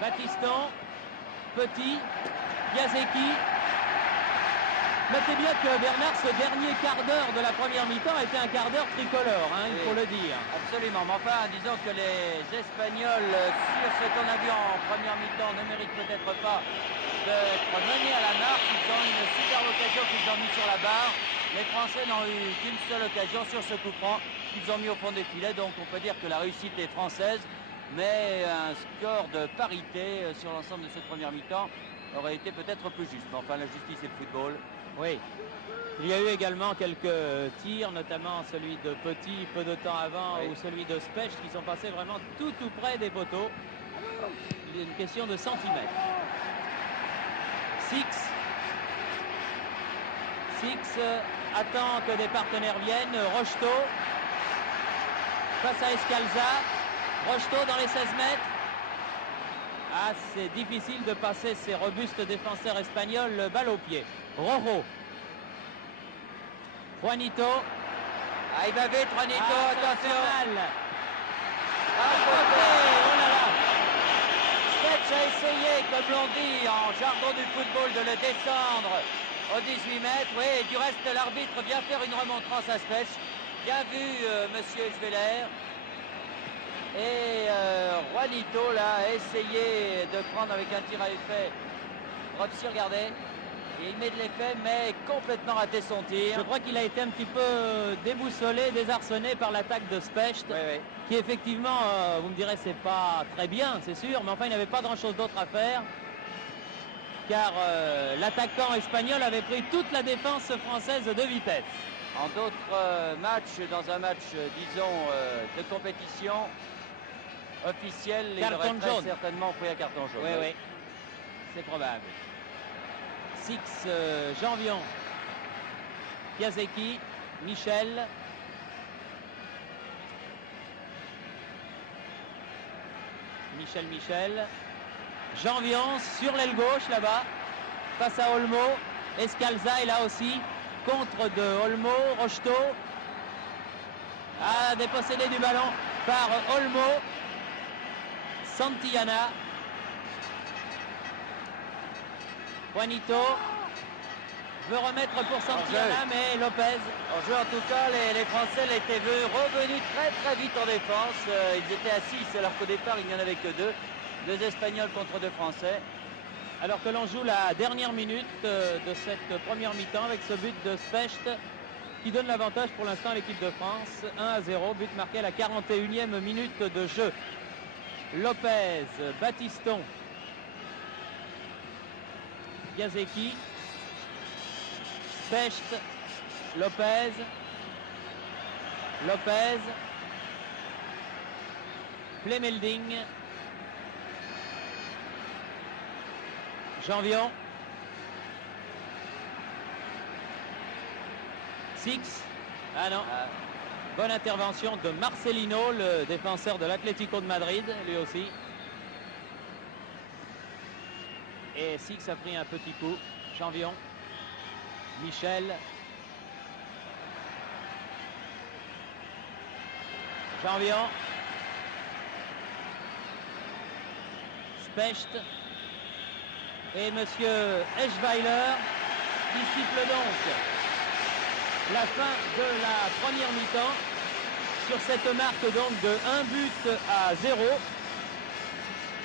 Battiston, Petit, Piasecki. Notez bien que Bernard, ce dernier quart d'heure de la première mi-temps a été un quart d'heure tricolore, hein, il faut le dire. Absolument, mais enfin, disons que les Espagnols, sur ce qu'on a vu en première mi-temps, ne méritent peut-être pas d'être menés à la marque. Ils l'instant, une superbe occasion qu'ils ont mis sur la barre. Les Français n'ont eu qu'une seule occasion sur ce coup franc qu'ils ont mis au fond des filets. Donc on peut dire que la réussite est française, mais un score de parité sur l'ensemble de cette première mi-temps aurait été peut-être plus juste. Mais enfin, la justice et le football. Oui. Il y a eu également quelques tirs, notamment celui de Petit peu de temps avant, Oui. ou celui de Specht, qui sont passés vraiment tout près des poteaux. Il y a une question de centimètres. Six attend que des partenaires viennent. Rocheteau face à Escalza. Rocheteau dans les 16 mètres. Ah, c'est difficile de passer ces robustes défenseurs espagnols, balle au pied. Rojo. Juanito. Ah, il va vite, Juanito, attention. Oh là là. Specht a essayé, comme l'on dit en jargon du football, de le descendre au 18 mètres. Oui, et du reste, l'arbitre vient faire une remontrance à Specht. Bien vu, monsieur Schweller. Et Juanito, là, a essayé de prendre avec un tir à effet. Robsi, regardez. Et il met de l'effet, mais complètement raté son tir. Je crois qu'il a été un petit peu déboussolé, désarçonné par l'attaque de Specht, Oui. qui effectivement, vous me direz, c'est pas très bien, c'est sûr, mais enfin, il n'avait pas grand-chose d'autre à faire, car l'attaquant espagnol avait pris toute la défense française de vitesse. En d'autres matchs, dans un match, disons, de compétition officielle, il aurait très certainement pris un carton jaune. Oui, c'est probable. Six, Janvion, Piasecki, Michel. Janvion sur l'aile gauche là-bas, face à Olmo. Escalza est là aussi, contre de Olmo. Rocheteau a dépossédé du ballon par Olmo. Santillana. Juanito veut remettre pour Santillana, mais Lopez. En jeu, en tout cas, les Français l'étaient revenus très vite en défense. Ils étaient à 6, alors qu'au départ, il n'y en avait que 2. 2 Espagnols contre 2 Français. Alors que l'on joue la dernière minute de cette première mi-temps avec ce but de Specht qui donne l'avantage pour l'instant à l'équipe de France. 1-0, but marqué à la 41e minute de jeu. Lopez, Battiston, Piasecki, Specht, Lopez, Plemelding, Janvion, Six. Ah non. Bonne intervention de Marcelino, le défenseur de l'Atlético de Madrid, lui aussi. Et Six a pris un petit coup. Janvion, Michel, Janvion, Specht et monsieur Eschweiler qui siffle donc la fin de la première mi-temps sur cette marque donc de 1-0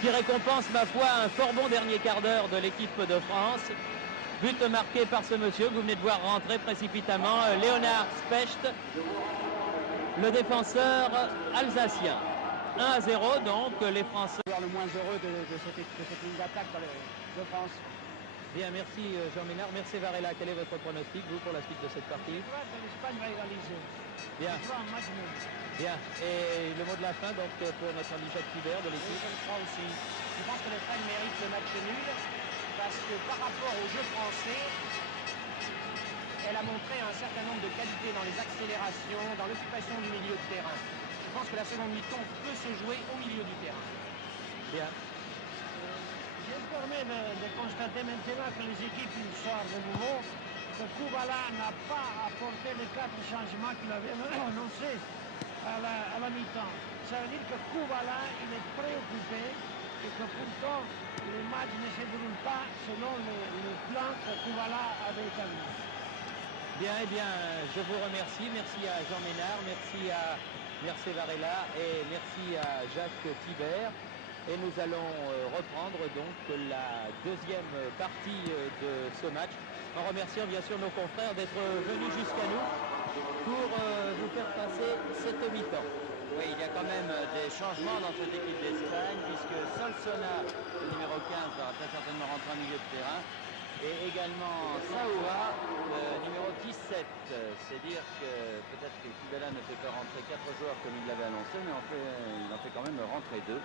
qui récompense ma foi un fort bon dernier quart d'heure de l'équipe de France. But marqué par ce monsieur que vous venez de voir rentrer précipitamment, Léonard Specht, le défenseur alsacien. 1-0 donc les Français. Le moins heureux de cette ligne d'attaque de France. Bien, merci Jean Ménard, merci Varela. Quel est votre pronostic, vous, pour la suite de cette partie? L'Espagne va égaliser. Bien. Bien. Et le mot de la fin, donc, pour notre ami Jacques Thibert de l'équipe? Je le crois aussi. Je pense que l'Espagne mérite le match nul parce que par rapport au jeu français, elle a montré un certain nombre de qualités dans les accélérations, dans l'occupation du milieu de terrain. Je pense que la seconde mi-temps peut se jouer au milieu du terrain. Bien. Je me permets de constater maintenant que les équipes sortent de nouveau, que Kubala n'a pas apporté les 4 changements qu'il avait annoncés à la mi-temps. Ça veut dire que Kubala, il est préoccupé et que pourtant les matchs ne se déroulent pas selon le plan que Kubala avait établi. Bien, eh bien, je vous remercie. Merci à Jean Ménard, merci à Varela et merci à Jacques Thibert. Et nous allons reprendre donc la deuxième partie de ce match, en remerciant bien sûr nos confrères d'être venus jusqu'à nous pour vous faire passer cette mi-temps. Oui, il y a quand même des changements dans cette équipe d'Espagne, puisque Solsona, le numéro 15, va très certainement rentrer en milieu de terrain. Et également Saoura, le numéro 17. C'est dire que peut-être que Kubela ne fait pas rentrer 4 joueurs comme il l'avait annoncé, mais il en fait quand même rentrer 2.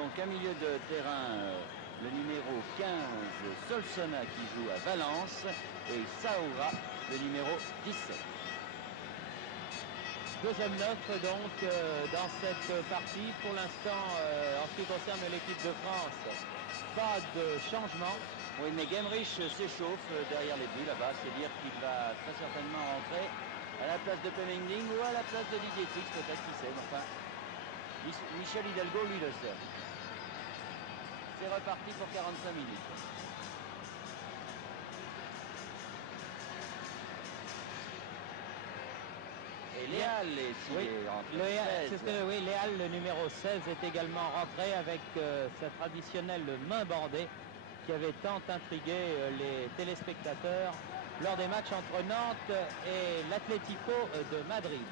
Donc un milieu de terrain, le numéro 15, Solsona, qui joue à Valence, et Saoura, le numéro 17. Deuxième neuf donc dans cette partie. Pour l'instant, en ce qui concerne l'équipe de France, pas de changement. Oui, mais Gemrich s'échauffe derrière les buts là-bas. C'est dire qu'il va très certainement rentrer à la place de Pemending ou à la place de Didier Tix, peut-être, qui sait. Enfin, Michel Hidalgo, lui, le sait. C'est reparti pour 45 minutes. Et Léal est rentré. Oui, Léal, le numéro 16, est également rentré avec sa traditionnelle main bandée qui avait tant intrigué les téléspectateurs lors des matchs entre Nantes et l'Atlético de Madrid.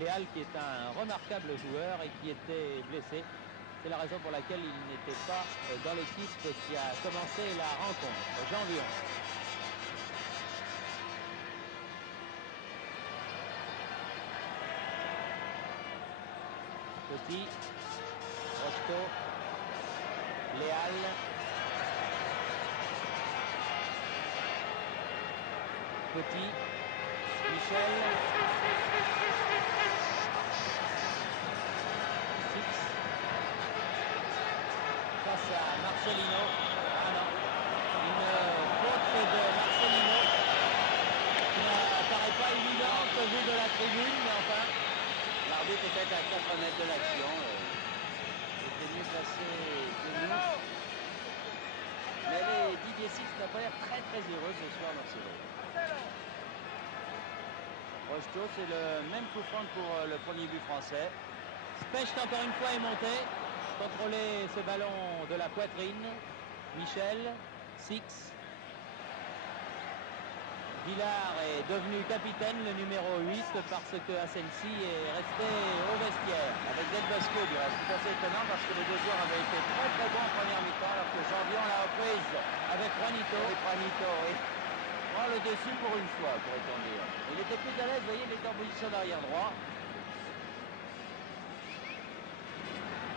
Léal qui est un remarquable joueur et qui était blessé. C'est la raison pour laquelle il n'était pas dans l'équipe qui a commencé la rencontre. Jean Vion. Petit, Rocheteau, Léal, Petit, Michel, Six, face à Marcelino. Ah non, une faute de Marcelino qui n'apparaît pas évidente au vu de la tribune, mais enfin. L'arbitre était à 4 mètres de l'action. Il était mieux placé que nous. Mais Didier Six n'a pas l'air très heureux ce soir dans ses rôles. Rocheteau, c'est le même coup franc pour le premier but français. Specht encore une fois est monté. Contrôler ce ballon de la poitrine. Michel, Six. Villard est devenu capitaine, le numéro 8, parce que Asensi est resté au vestiaire. Avec Del Bosque du reste. C'est assez étonnant parce que les deux joueurs avaient été très bons en première mi-temps, alors que Jean-Vion l'a reprise avec Juanito. Oui. Prend le dessus pour une fois, pourrait-on dire. Il était plus à l'aise, vous voyez, il était en position d'arrière droit.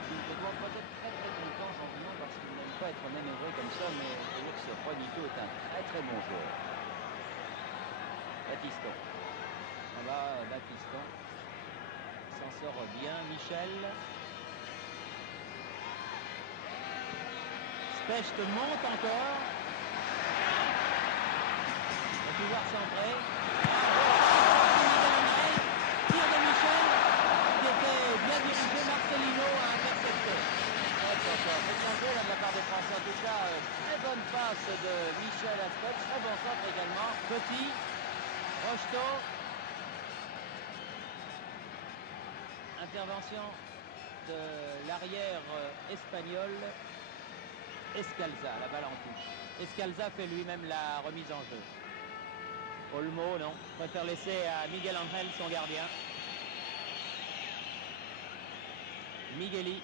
Il doit pas être très content, Jean-Vion, parce qu'il n'aime pas être manœuvré comme ça, mais il faut dire que ce Juanito est un très bon joueur. Batiston. Voilà, Batiston s'en sort bien. Michel. Specht monte encore. On va pouvoir centrer. Tir de Michel qui était bien dirigé. Marcelino a intercepté. C'est bien joué de la part des Français. En tout cas, très bonne passe de Michel à Specht. Très bon centre également. Petit. Rocheteau. Intervention de l'arrière espagnol. Escalza, la balle en touche. Escalza fait lui-même la remise en jeu. Olmo, non. Préfère laisser à Miguel Angel, son gardien. Migueli.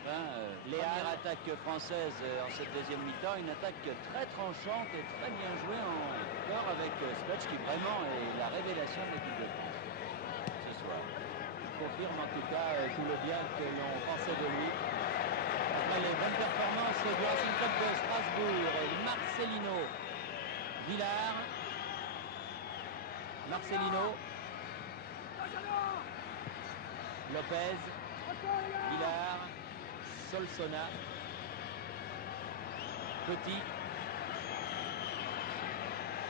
Première attaque française en cette deuxième mi-temps, une attaque très tranchante et très bien jouée en corps avec Specht qui vraiment est la révélation de l'équipe de France ce soir. Il confirme en tout cas tout le bien que l'on pensait de lui. Après les bonnes performances du Racing Club de Strasbourg, Marcelino, Villard, Marcelino, Lopez, Villard, Solsona, Petit,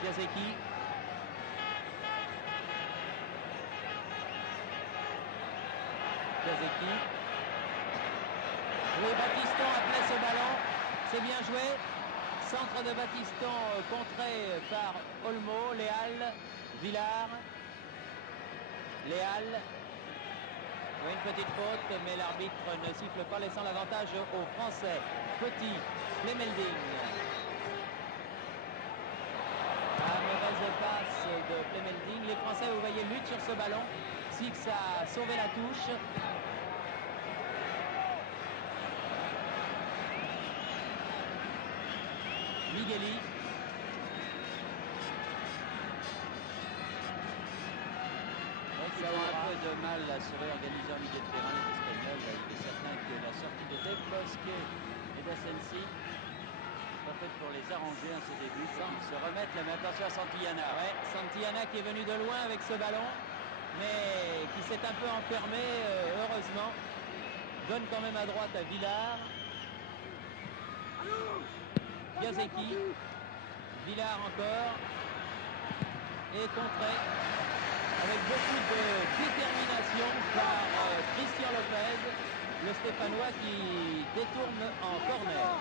Piasecki, Oui, Batiston appelait ce ballon, c'est bien joué. Centre de Batiston contré par Olmo, Léal, Villard, Léal, Oui, une petite faute, mais l'arbitre ne siffle pas, laissant l'avantage aux Français. Petit, Plemelding. La mauvaise passe de Plemelding. Les Français, vous voyez, luttent sur ce ballon. Six a sauvé la touche. Migueli. Ils ont un peu de mal à se réorganiser en milieu de terrain, les Espagnols. Il est certain que la sortie de Del Bosque et d'Asensi pas faite pour les arranger en ce début. Ils se remettent la même attention à Santillana. Ouais, Santillana qui est venu de loin avec ce ballon, mais qui s'est un peu enfermé, heureusement. Donne quand même à droite à Villar. Piasecki. Villar encore. Et contré avec beaucoup de détermination par Christian Lopez, le Stéphanois qui détourne en corner.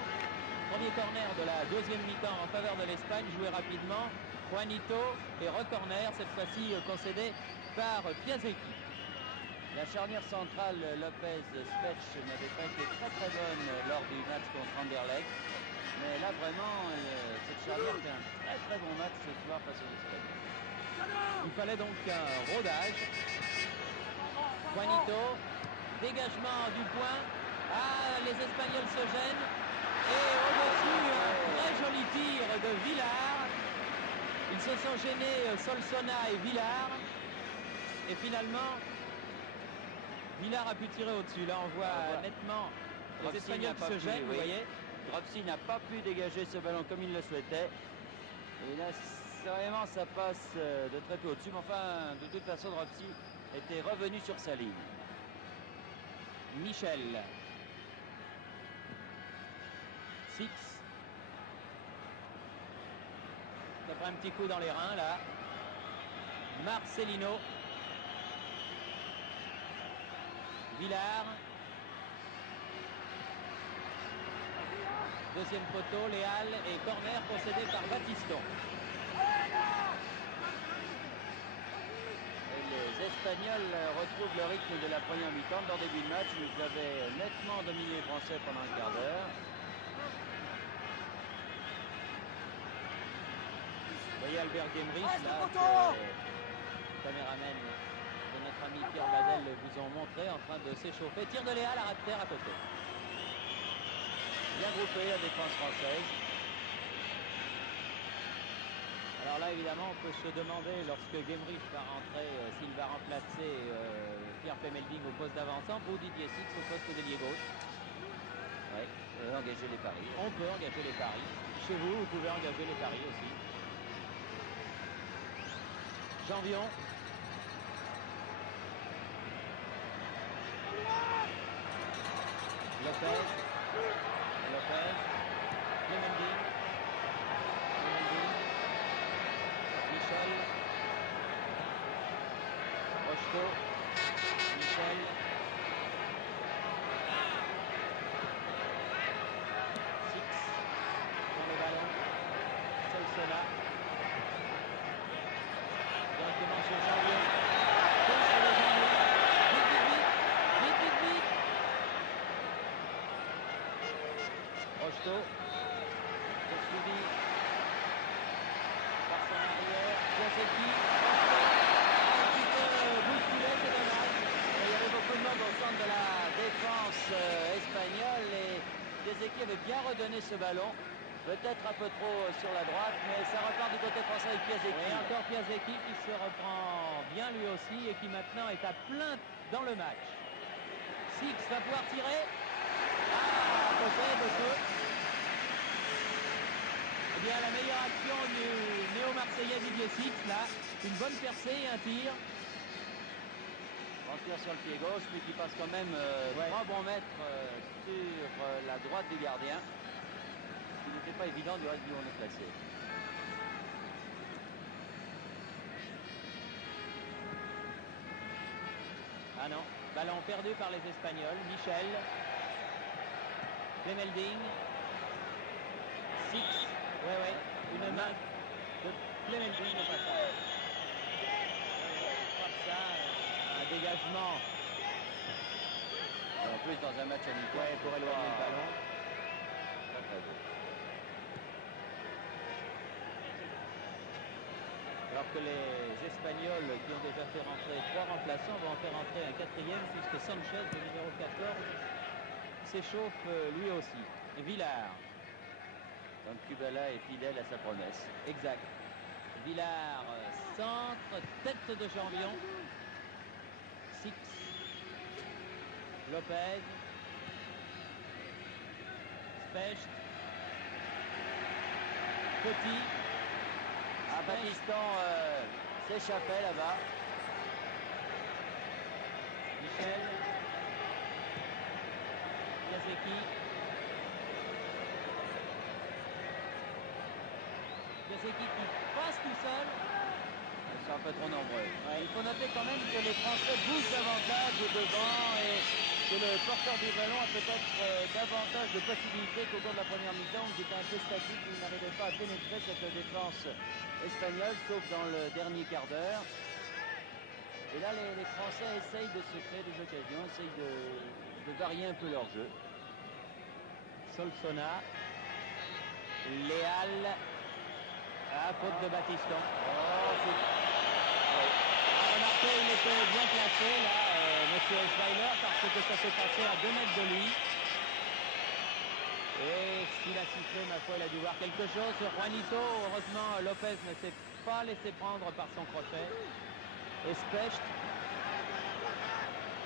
Premier corner de la deuxième mi-temps en faveur de l'Espagne, joué rapidement. Juanito et re-corner, cette fois-ci concédé par Piasecki. La charnière centrale Lopez-Spetch n'avait pas été très bonne lors du match contre Anderlecht. Mais là, vraiment, cette charnière fait un très bon match ce soir face aux Espagnols. Il fallait donc un rodage. Juanito, dégagement du point. Ah, les Espagnols se gênent. Et au-dessus, un très joli tir de Villar. Ils se sont gênés, Solsona et Villar. Et finalement, Villar a pu tirer au-dessus. Là, on voit nettement les Espagnols qui se gênent, vous voyez. Dropsy n'a pas pu dégager ce ballon comme il le souhaitait. Et là, vraiment, ça passe de très peu au-dessus. Mais enfin, de toute façon, Dropsy était revenu sur sa ligne. Michel. Six. Ça prend un petit coup dans les reins, là. Marcelino. Villar. Deuxième poteau, Léal et corner concédé par Batiston. Et les Espagnols retrouvent le rythme de la première mi-temps. Dans le début de match, ils avaient nettement dominé les Français pendant un quart d'heure. Vous voyez Albert Gemrich, là, que caméramen de notre ami Pierre Badel vous ont montré en train de s'échauffer. Tir de Léal à ras de terre à côté. Bien groupé la défense française. Alors là, évidemment, on peut se demander, lorsque Gemrich va rentrer, s'il va remplacer Pierre Plemelding au poste d'avancement ou Didier Six au poste d'ailier gauche. Oui, engager les paris. On peut engager les paris. Chez vous, vous pouvez engager les paris aussi. Janvion. Lopez. Plemelding. Michel. Rocheteau. Michel. Six. Dans le ballon. Solsona. Directement sur Janvion. Contre le Janvion. Vite. Rocheteau. Poursuivi par son arrière. Piasecki. Un petit peu bousculé, c'est dommage. Il y avait beaucoup de monde au centre de la défense espagnole et Piasecki avait bien redonné ce ballon. Peut-être un peu trop sur la droite, mais ça repart du côté français avec Piasecki. Et encore Piasecki qui se reprend bien lui aussi et qui maintenant est à plein dans le match. Six va pouvoir tirer. Ah, peut-être de peu. Eh bien, la meilleure action du néo-marseillais Didier Six, là. Une bonne percée et un tir. On tire sur le pied gauche, mais qui passe quand même 3 bons mètres sur la droite du gardien. Ce qui n'était pas évident du reste du on est placé. Ah non, ballon perdu par les Espagnols. Michel. Plemelding. Six. Ouais. Une main de Plemelding au passage. Comme ça, un dégagement plus dans un match amical. Ouais, pour éloigner le ballon. Très, très beau. Alors que les Espagnols qui ont déjà fait rentrer 3 remplaçants vont en faire rentrer un 4e puisque Sanchez, le numéro 14, s'échauffe lui aussi. Et Villar. Donc Kubala est fidèle à sa promesse. Exact. Villar, centre, tête de Jambion. Six. Lopez. Specht. Petit. Ah, Battiston s'échappait là-bas. Michel. Yazeki. Yazeki qui passe tout seul. Ils sont un peu trop nombreux. Ouais. Il faut noter quand même que les Français bougent davantage devant et que le porteur du ballon a peut-être davantage de possibilités qu'au cours de la première mi-temps où il était un peu statique, il n'arrivait pas à pénétrer cette défense espagnole, sauf dans le dernier quart d'heure. Et là, les Français essayent de se créer des occasions, essayent de varier un peu leur jeu. Solsona. Léal. Ah, faute de Battiston. Remarquez, il était bien placé là, monsieur Schweiler, parce que ça s'est passé à 2 mètres de lui. Et s'il a sifflé, ma foi, il a dû voir quelque chose sur Juanito. Heureusement, Lopez ne s'est pas laissé prendre par son crochet. Et Specht,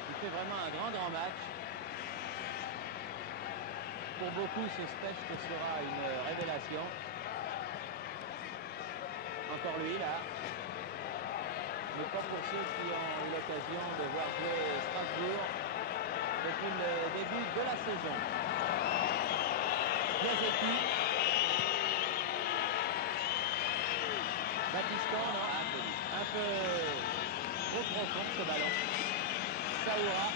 il fait vraiment un grand match. Pour beaucoup, ce Specht sera une révélation. Encore lui, là. Mais pas pour ceux qui ont eu l'occasion de voir jouer Strasbourg depuis le début de la saison. Yazeki. Battiston, non, un peu trop profond ce ballon. Saoura.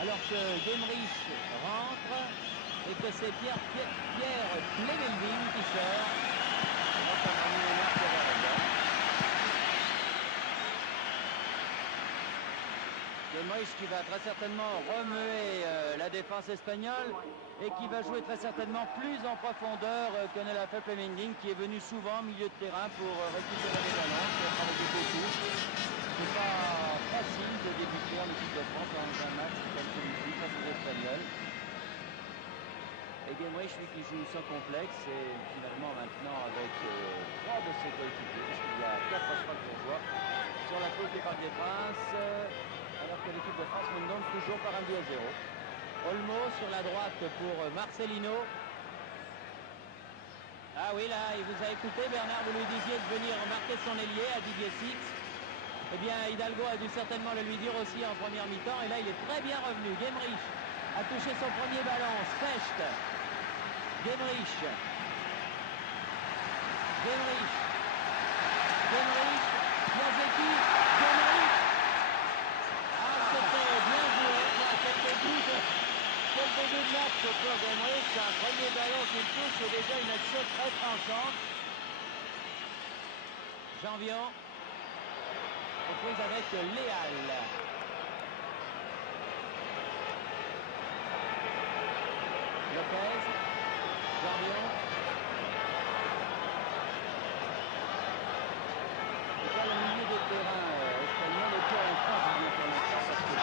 Alors que Gemrich rentre et que c'est Pierre Clémenville qui sort. Gemrich qui va très certainement remuer la défense espagnole et qui va jouer très certainement plus en profondeur que ne l'a fait Fleming, qui est venu souvent au milieu de terrain pour récupérer les ballons, qui a travaillé beaucoup. C'est pas facile de débuter en équipe de France dans un match comme celui-ci face aux Espagnols. Et Gemrich, lui qui joue sans complexe, et finalement maintenant avec 3 de ses coéquipiers, puisqu'il y a 4 Strasbourgeois sur la pelouse du Parc des Princes, alors que l'équipe de France mène donc toujours par un but à 0. Olmo sur la droite pour Marcelino. Ah oui, là, il vous a écouté, Bernard, vous lui disiez de venir marquer son ailier à Didier Six. Eh bien, Hidalgo a dû certainement le lui dire aussi en première mi-temps, et là, il est très bien revenu. Gemrich a touché son premier ballon. Specht. Gemrich. Gemrich. Gemrich. Yazeki. Gemrich. Ah, c'était bien joué. Quel début de match pour Gemrich. Un premier ballon qu'il touche, c'est déjà une action très tranchante. Jambion. Aux prises avec Léal. Lopez. Jambion. Et là, le milieu de terrain espagnol est peu en France pour l'instant parce que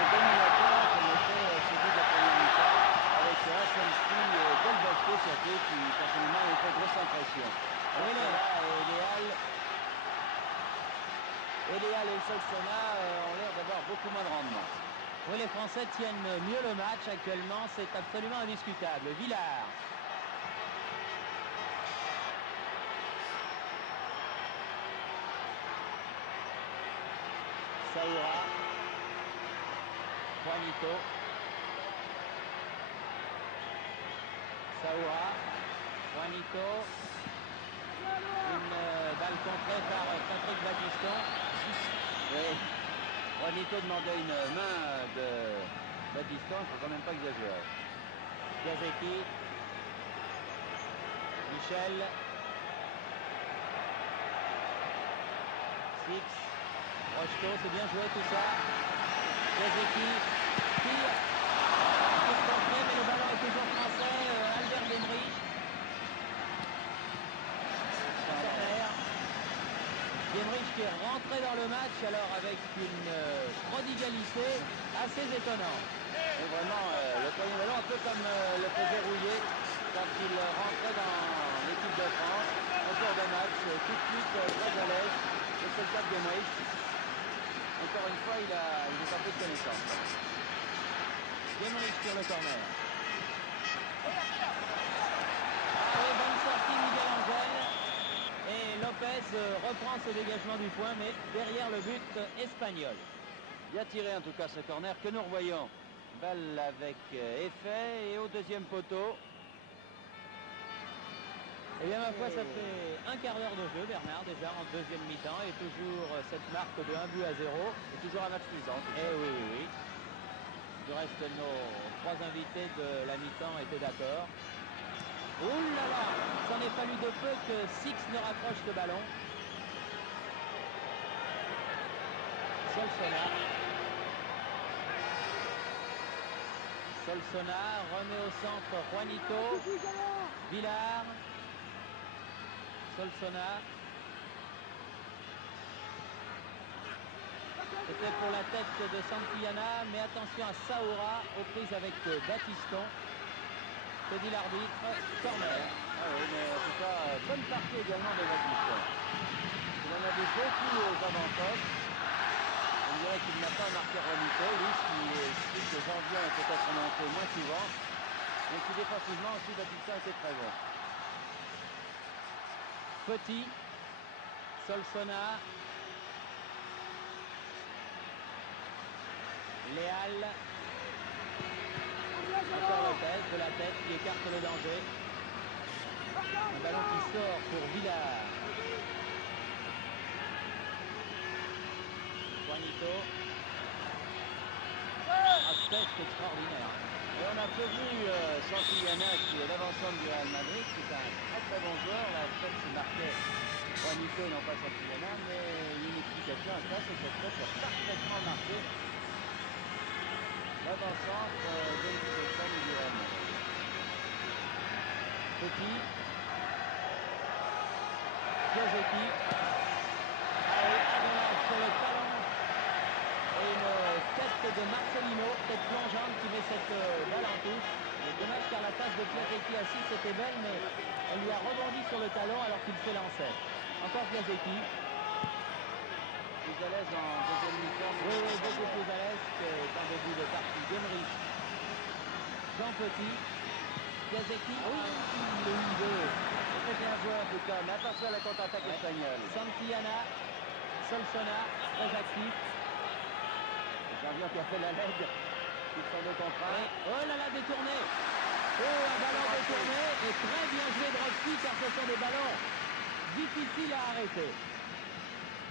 le dominateur comme était celui de la première mi-temps avec Asensi et Del Bosque surtout qui personnellement ont fait grosse impression. Oui, Léal et Solsona ont l'air d'avoir beaucoup moins de rendement. Oui, les Français tiennent mieux le match actuellement, c'est absolument indiscutable. Villar. Saoura. Juanito. Saoura. Juanito. Une balle contrée par Patrick Battiston. Oui. Juanito demandait une main de Battiston, il ne faut quand même pas exagérer. Yazeki. Michel. Six. Rocheteau, c'est bien joué tout ça. Piazecki tire. Pour contrer, mais le ballon est toujours français. Albert Gemrich. Corner. Gemrich qui est rentré dans le match alors avec une prodigalité assez étonnante. Et vraiment, le premier ballon, un peu comme le faisait Rouillet quand il rentrait dans l'équipe de France. Au cours de match, tout de suite très à l'aise. Et c'est le cas de Gemrich. Encore une fois, il est en peu de connaissance. Gemrich sur le corner. Ah oui, bonne sortie de Miguel Angel. Et Lopez reprend ce dégagement du point, mais derrière le but espagnol. Bien tiré en tout cas ce corner que nous revoyons. Balle avec effet et au deuxième poteau. Eh bien, ma foi, ça fait un quart d'heure de jeu, Bernard, déjà en deuxième mi-temps. Et toujours cette marque de 1-0. Et toujours un match nul. Eh oui, oui, oui. Du reste, nos trois invités de la mi-temps étaient d'accord. Ouh là là, ça n'est fallu de peu que Six ne raccroche ce ballon. Solsona remet au centre Juanito. Villar. Solsona. C'était pour la tête de Santillana, mais attention à Saoura aux prises avec Batiston. Que dit l'arbitre? Corner. Ah oui, mais en tout cas, bonne partie également de Batiston. Il en avait beaucoup aux avant-postes. On dirait qu'il n'a pas marqué Juanito, lui, ce qui explique que Janvier est peut-être monté moins souvent. Mais qui défensivement aussi, Batiston était très bon. Petit. Solsona. Léal. Encore Lopez de la tête qui écarte le danger. Un ballon qui sort pour Villar. Juanito. Aspect extraordinaire. Et on a peu vu Santillana, qui est l'avancement du Real Madrid, qui est un très très bon joueur. La tête se marquait Juanito et non pas Santillana, mais il y a une explication à ça, c'est que cette tête a parfaitement marqué l'avant-centre de l'équipe d'Espagne et du Real Madrid. Petit. Piazecki. Ah oui, dommage sur le talon. Et une tête de Marcelino, tête plongeante qui met cette balle en touche. C'est dommage car la passe de Piazecki à 6 était belle, mais elle lui a rebondi sur le talon alors qu'il s'élançait. Encore Piazecki. Plus à l'aise en deuxième mi-temps. Oui, oui, beaucoup plus à l'aise qu'en début de partie. Gemrich. Jean Petit. Piazecki. Ah oui, le 1-2. C'était bien joué en tout cas, mais attention à la contre-attaque espagnole. Santillana. Solsona, très actif. Janvier qui a fait la leg, qui s'en est contraint. Oh là là, détourné. Oh, un ballon détourné. Et très bien joué de Drogba car ce sont des ballons difficiles à arrêter.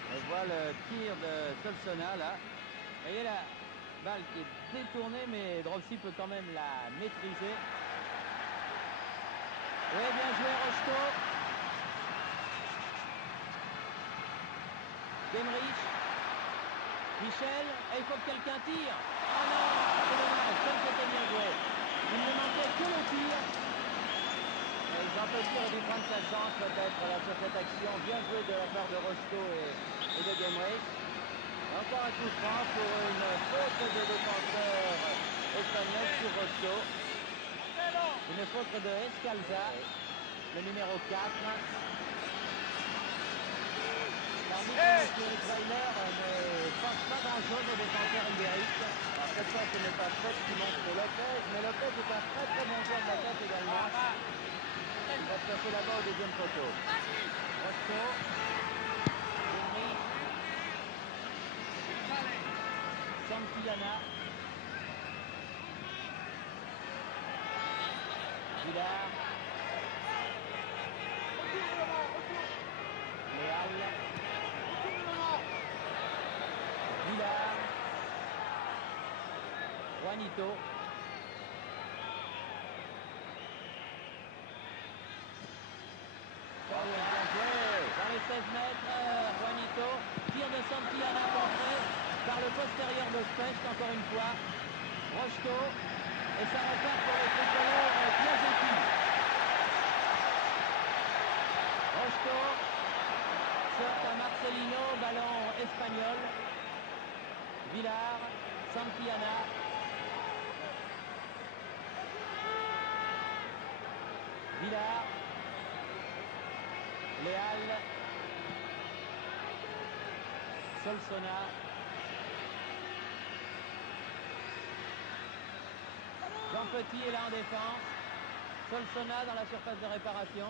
On voit le tir de Solsona là. Vous voyez la balle qui est détournée, mais Drogba peut quand même la maîtriser. Oui, bien joué Rocheteau. Gemrich. Michel. Et il faut que quelqu'un tire. Oh non, c'est dommage, comme c'était bien joué. Il ne manquait que le tir. Jean Petit aurait dû prendre sa chance peut-être là sur cette action. Bien joué de la part de Rocheteau et de Gemrich. Encore un coup franc pour une faute de défenseur espagnol sur Rocheteau. Une faute de Escalza, le numéro 4. L'arbitre, M. Weiler, ne pense pas grand-chose au défenseur ibérique. Alors cette fois, ce n'est pas Fred qui montre Lopez, mais Lopez est un très très bon joueur de la tête également. Il va se passer là-bas au deuxième poteau. Rocheteau. Gemrich. Santillana. Villar. Léal. Villar. Juanito. Dans les 16 mètres, Juanito. Tir de Santillana contré. par le postérieur de Specht, encore une fois. Rocheteau, et ça repart pour les tricolores Piasecki. Rocheteau sort à Marcelino, ballon espagnol. Villar, Santillana. Villar, Léal, Solsona, Jean Petit est là en défense, Solsona dans la surface de réparation,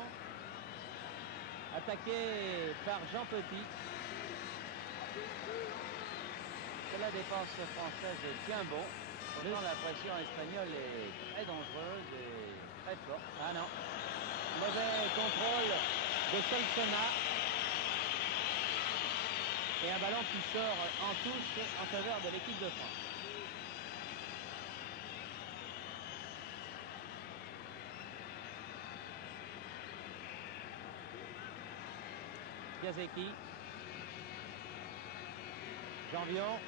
attaqué par Jean Petit. La défense française tient bon. Pourtant, la pression espagnole est très dangereuse et très forte. Ah non, mauvais contrôle de Solsona. Et un ballon qui sort en touche en faveur de l'équipe de France. Piasecki. Janvion.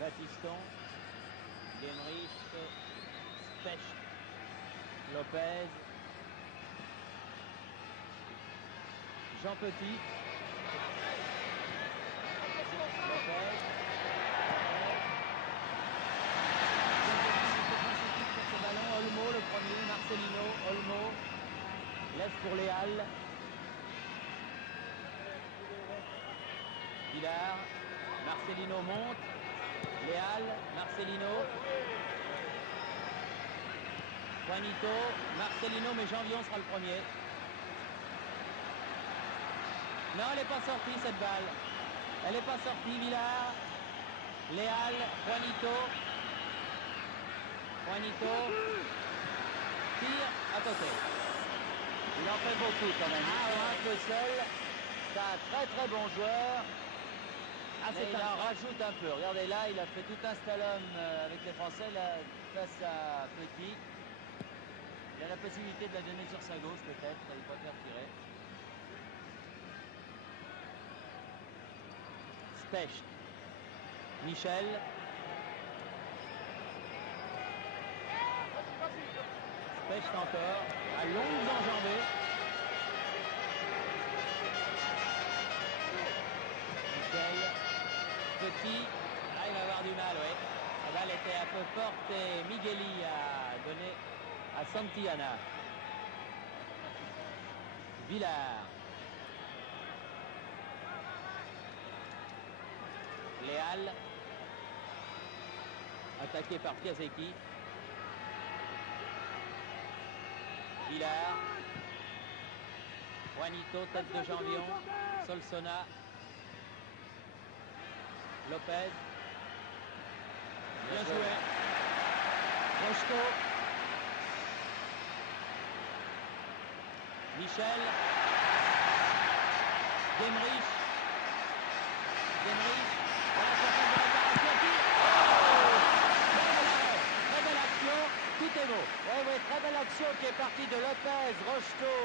Batiston. Genrich. Specht. Lopez. Jean Petit. Lopez. Sur ce ballon, Olmo le premier, Marcelino, Olmo. Laisse pour Léal. Villar. Marcelino monte. Léal. Marcelino. Juanito. Marcelino, mais Janvion sera le premier. Non, elle n'est pas sortie cette balle. Elle n'est pas sortie. Villar, Léal, Juanito. Juanito. Tire à côté. Il en fait beaucoup quand même. Ah, ouais. Un peu seul. C'est un très très bon joueur. Ah, Mais il en rajoute un peu. Regardez là, il a fait tout un slalom avec les Français là, face à Petit. Il a la possibilité de la donner sur sa gauche peut-être. Il préfère tirer. Specht. Michel. Specht encore. À longues enjambées. Michel. Petit. Ah, il va avoir du mal, oui. La balle était un peu forte et Migueli a donné à Santillana. Villar. Léal. Attaqué par Piasecki. Villar. Juanito, tête de Janvion. Solsona. Lopez. Bien joué. Rocheteau. Michel. Genrich. Genrich. Voilà sa phase de réparation. Très belle action. Tout est beau. Oui, très belle action qui est partie de Lopez, Rocheteau,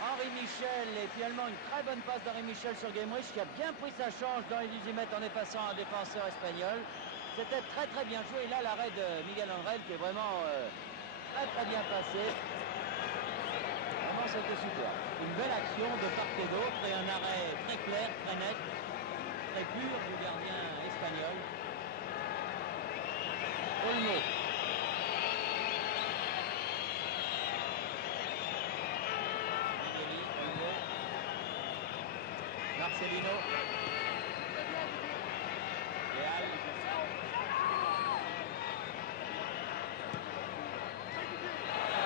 Henri Michel et finalement une très bonne passe d'Henri Michel sur Genrich qui a bien pris sa chance dans les 18 mètres en effaçant un défenseur espagnol. C'était très très bien joué. Et là, l'arrêt de Miguel Angel qui est vraiment très très bien passé. Vraiment, c'était super. Une belle action de part et d'autre et un arrêt très clair, très net, très pur du gardien espagnol. Olmo. Migueli, Olmo. Marcelino. Léal.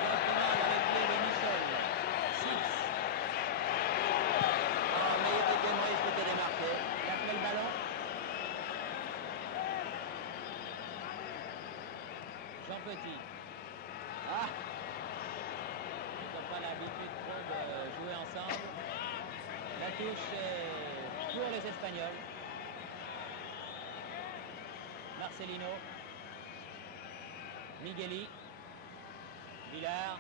Directement à la pied de Michel. 6. Oh, mais il était Genrich qui était démarqué. Il a fait le ballon. Jean Petit. Ah, Ils n'ont pas l'habitude trop de jouer ensemble. La touche est pour les Espagnols. Marcelino. Migueli. Villar.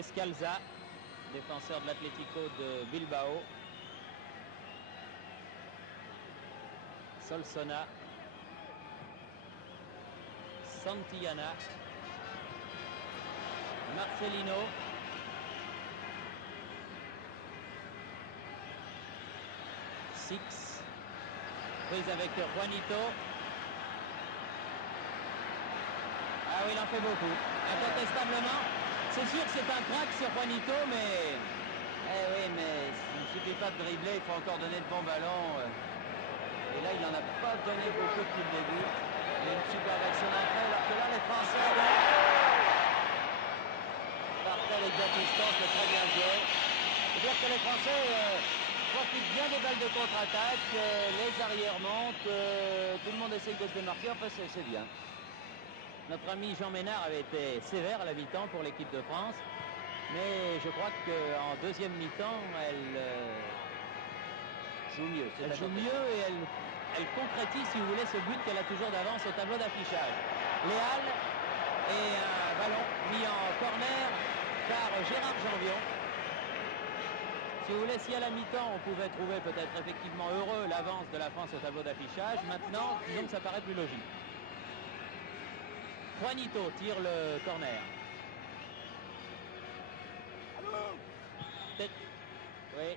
Escalza, défenseur de l'Atlético de Bilbao. Solsona. Santillana. Marcelino. Six. Prise avec Juanito. Ah oui, il en fait beaucoup. Incontestablement. C'est sûr que c'est un crack sur Juanito, mais... Eh oui, mais il ne suffit pas de dribbler, il faut encore donner de bons ballons. Et là, il n'en a pas donné beaucoup depuis le début. Il y a une superbe action d'entrée, alors que là, les Français partent avec Baptiston, c'est très bien joué. C'est-à-dire que les Français profitent bien des balles de contre-attaque, les arrières montent, tout le monde essaye de se démarquer, enfin c'est bien. Notre ami Jean Ménard avait été sévère à la mi-temps pour l'équipe de France. Mais je crois qu'en deuxième mi-temps, elle joue mieux. Elle joue mieux et elle concrétise, si vous voulez, ce but qu'elle a toujours d'avance au tableau d'affichage. Léal et un ballon mis en corner par Gérard Janvion. Si vous voulez, si à la mi-temps, on pouvait trouver peut-être effectivement heureux l'avance de la France au tableau d'affichage, maintenant, disons que ça paraît plus logique. Juanito tire le corner. Tête. Oui.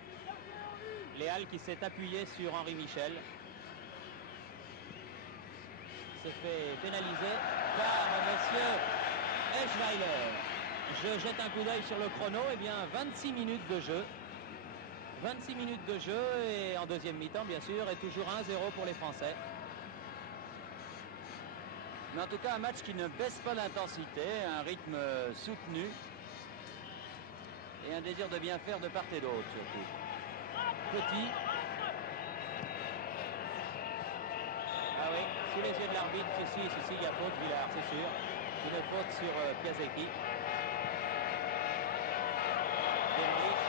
Léal qui s'est appuyé sur Henri Michel. Se fait pénaliser par monsieur Eschweiler. Je jette un coup d'œil sur le chrono. Eh bien, 26 minutes de jeu. 26 minutes de jeu et en deuxième mi-temps, bien sûr, et toujours 1-0 pour les Français. Mais en tout cas, un match qui ne baisse pas l'intensité, un rythme soutenu et un désir de bien faire de part et d'autre, surtout. Petit. Ah oui, sous les yeux de l'arbitre, si, il y a faute, Villard, c'est sûr. Une faute sur Piasecki. Demrich.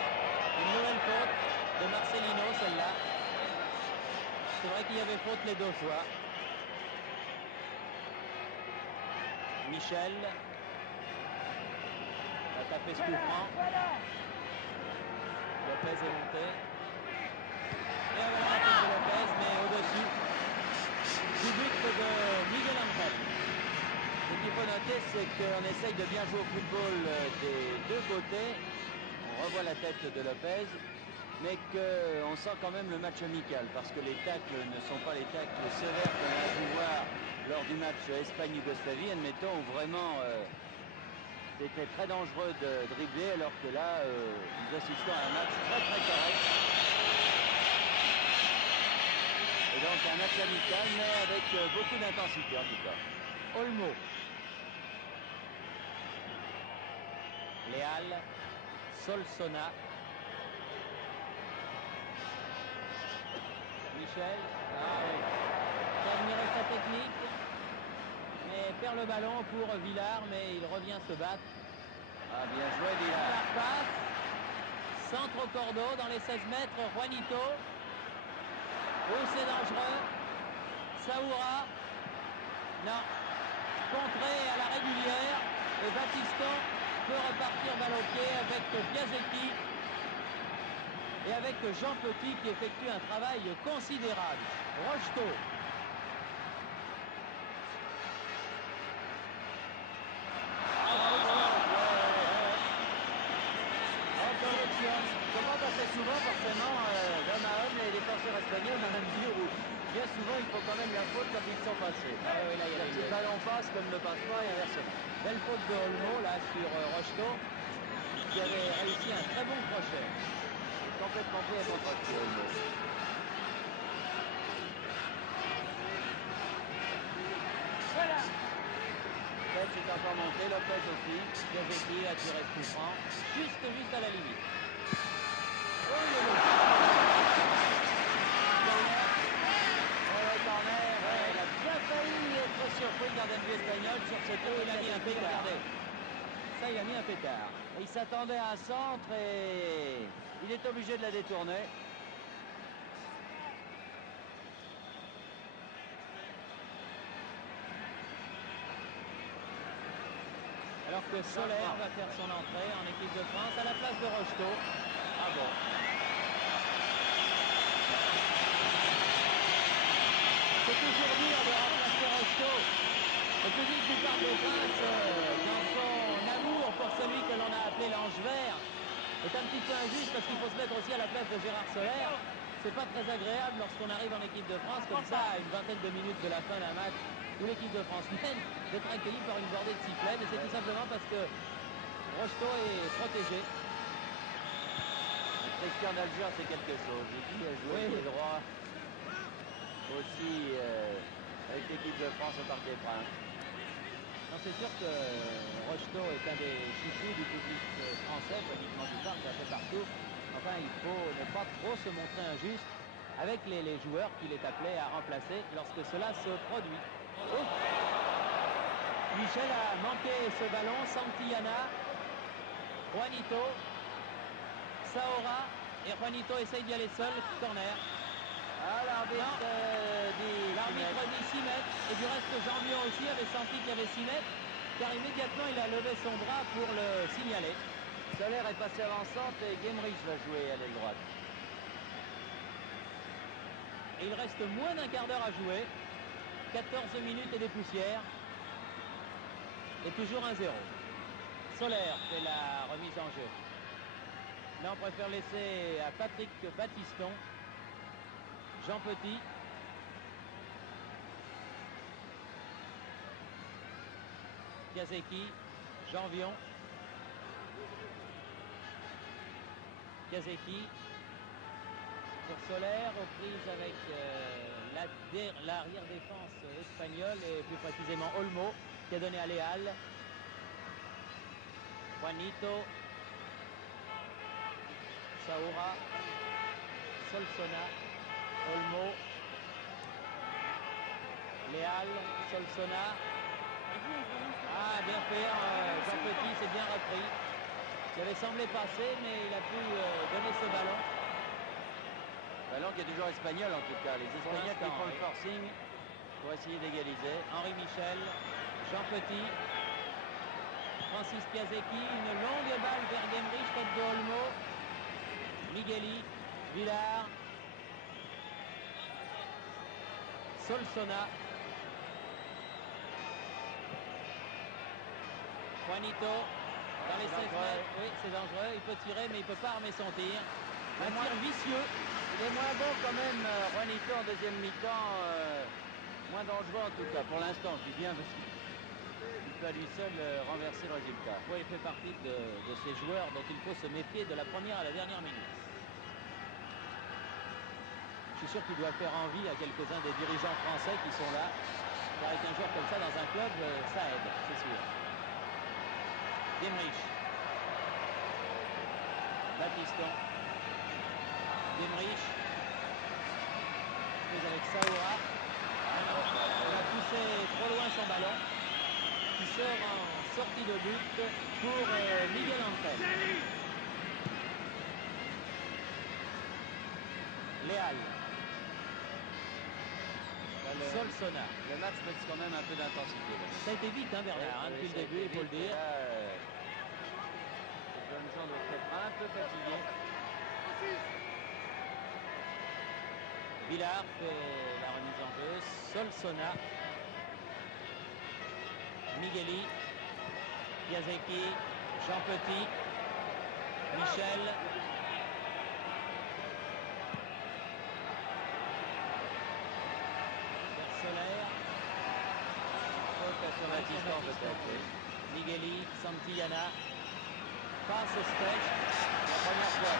Une nouvelle faute de Marcelino, celle-là. C'est vrai qu'il y avait faute les deux fois. Michel va taper ce coup franc. Lopez est monté. Et voilà la tête de Lopez, mais au-dessus du but de Miguel Angel. Ce qu'il faut noter, c'est qu'on essaye de bien jouer au football des deux côtés. On revoit la tête de Lopez, mais qu'on sent quand même le match amical, parce que les tacles ne sont pas les tacles sévères qu'on a pu voir lors du match Espagne-Yougoslavie, admettons, où vraiment c'était très dangereux de dribbler, alors que là, nous assistons à un match très correct. Et donc un match amical, mais avec beaucoup d'intensité en tout cas. Olmo. Léal. Solsona. Michel. Ah oui. Qui a admiré sa technique. Mais perd le ballon pour Villard, mais il revient se battre. Ah, bien joué Villard. La passe. Centre au cordeau dans les 16 mètres. Juanito. Oh, c'est dangereux. Saoura. Non. Contré à la régulière. Et Baptiston peut repartir balle au pied avec Piasecki. Et avec Jean Petit qui effectue un travail considérable. Rocheteau. Comment assez souvent, forcément, d'homme à homme, les défenseurs espagnols, dans la mesure où bien souvent il faut quand même la faute quand ils sont passés. Ah oui, là, il y a le ballon passe comme ne passe pas et inversement. Belle faute de Olmo là sur Rocheteau qui avait réussi un très bon crochet. Complètement pris à contre-pied Olmo. Voilà. Lopez est encore monté, Lopez aussi. Piasecki a tiré ce coup franc, juste à la limite. Corner, il a bien failli être surpris le gardien de but espagnol sur cette eau, Il a mis un pétard. Ça, il a mis un pétard. Il s'attendait à un centre et il est obligé de la détourner. Alors alors que Soler va faire son entrée en équipe de France à la place de Rocheteau. Bravo. C'est toujours dur de remplacer Rocheteau. Le public du Parc des Princes, dans son amour pour celui que l'on a appelé l'ange vert, est un petit peu injuste parce qu'il faut se mettre aussi à la place de Gérard Soler. C'est pas très agréable lorsqu'on arrive en équipe de France comme ça à une vingtaine de minutes de la fin d'un match où l'équipe de France mène d'être accueillie par une bordée de sifflets, mais c'est tout simplement parce que Rocheteau est protégé. Christian d'Alger, c'est quelque chose. Il a joué les droits aussi avec l'équipe de France au Parc des Princes. C'est sûr que Rocheteau est un des chouchous du public français, pas uniquement du Parc, un peu partout. Enfin, il faut ne pas trop se montrer injuste avec les joueurs qu'il est appelé à remplacer lorsque cela se produit. Oh, Michel a manqué ce ballon, Santillana, Juanito, Saora, et Juanito essaye d'y aller seul, corner. Ah, l'arbitre dit 6 mètres, et du reste Jean-Mion aussi avait senti qu'il y avait 6 mètres, car immédiatement il a levé son bras pour le signaler. Soler est passé avançante et Guémerich va jouer à l'aile droite. Et il reste moins d'un quart d'heure à jouer. 14 minutes et des poussières. Et toujours 1-0. Soler fait la remise en jeu. Là, on préfère laisser à Patrick Battiston. Jean Petit. Kazeki. Jean Vion. Kazeki. Pour Soler, aux prises avec l'arrière-défense espagnole et plus précisément Olmo qui a donné à Léal. Juanito, Saoura, Solsona, Olmo, Léal, Solsona. Ah, bien fait, Jean Petit s'est bien repris. Il avait semblé passer, mais il a pu donner ce ballon. Ballon qui est toujours espagnol en tout cas. Les Espagnols qui font le forcing pour essayer d'égaliser. Henri Michel, Jean Petit, Francis Piasecki, une longue balle vers Guémerich, tête de Olmo, Migueli, Villard, Solsona, Juanito, dans les 16 mètres, oui c'est dangereux, il peut tirer mais il ne peut pas armer son tir. Un tir vicieux. Il est moins bon quand même, Juanito en deuxième mi-temps, moins dangereux en tout cas, pour l'instant, je dis bien, parce qu'il peut à lui seul renverser le résultat. Oui, il fait partie de ces joueurs dont il faut se méfier de la première à la dernière minute. Je suis sûr qu'il doit faire envie à quelques-uns des dirigeants français qui sont là, car avec un joueur comme ça dans un club, ça aide, c'est sûr. Guémerich. Battiston. Guémerich. Puis avec Saoura. Il a poussé trop loin son ballon. Qui sort en sortie de but pour Miguel Angel. Léal. Solsona. Le match met quand même un peu d'intensité. Ça a été vite, hein, Bernard, depuis le début, il faut le dire. Les jeunes gens doivent être un peu fatigués. Villard fait la remise en jeu. Solsona. Migueli. Piasecki. Jean Petit. Michel. Vers Soler. Sur la distance peut-être. Migueli. Santillana. Passe Stech. La première fois.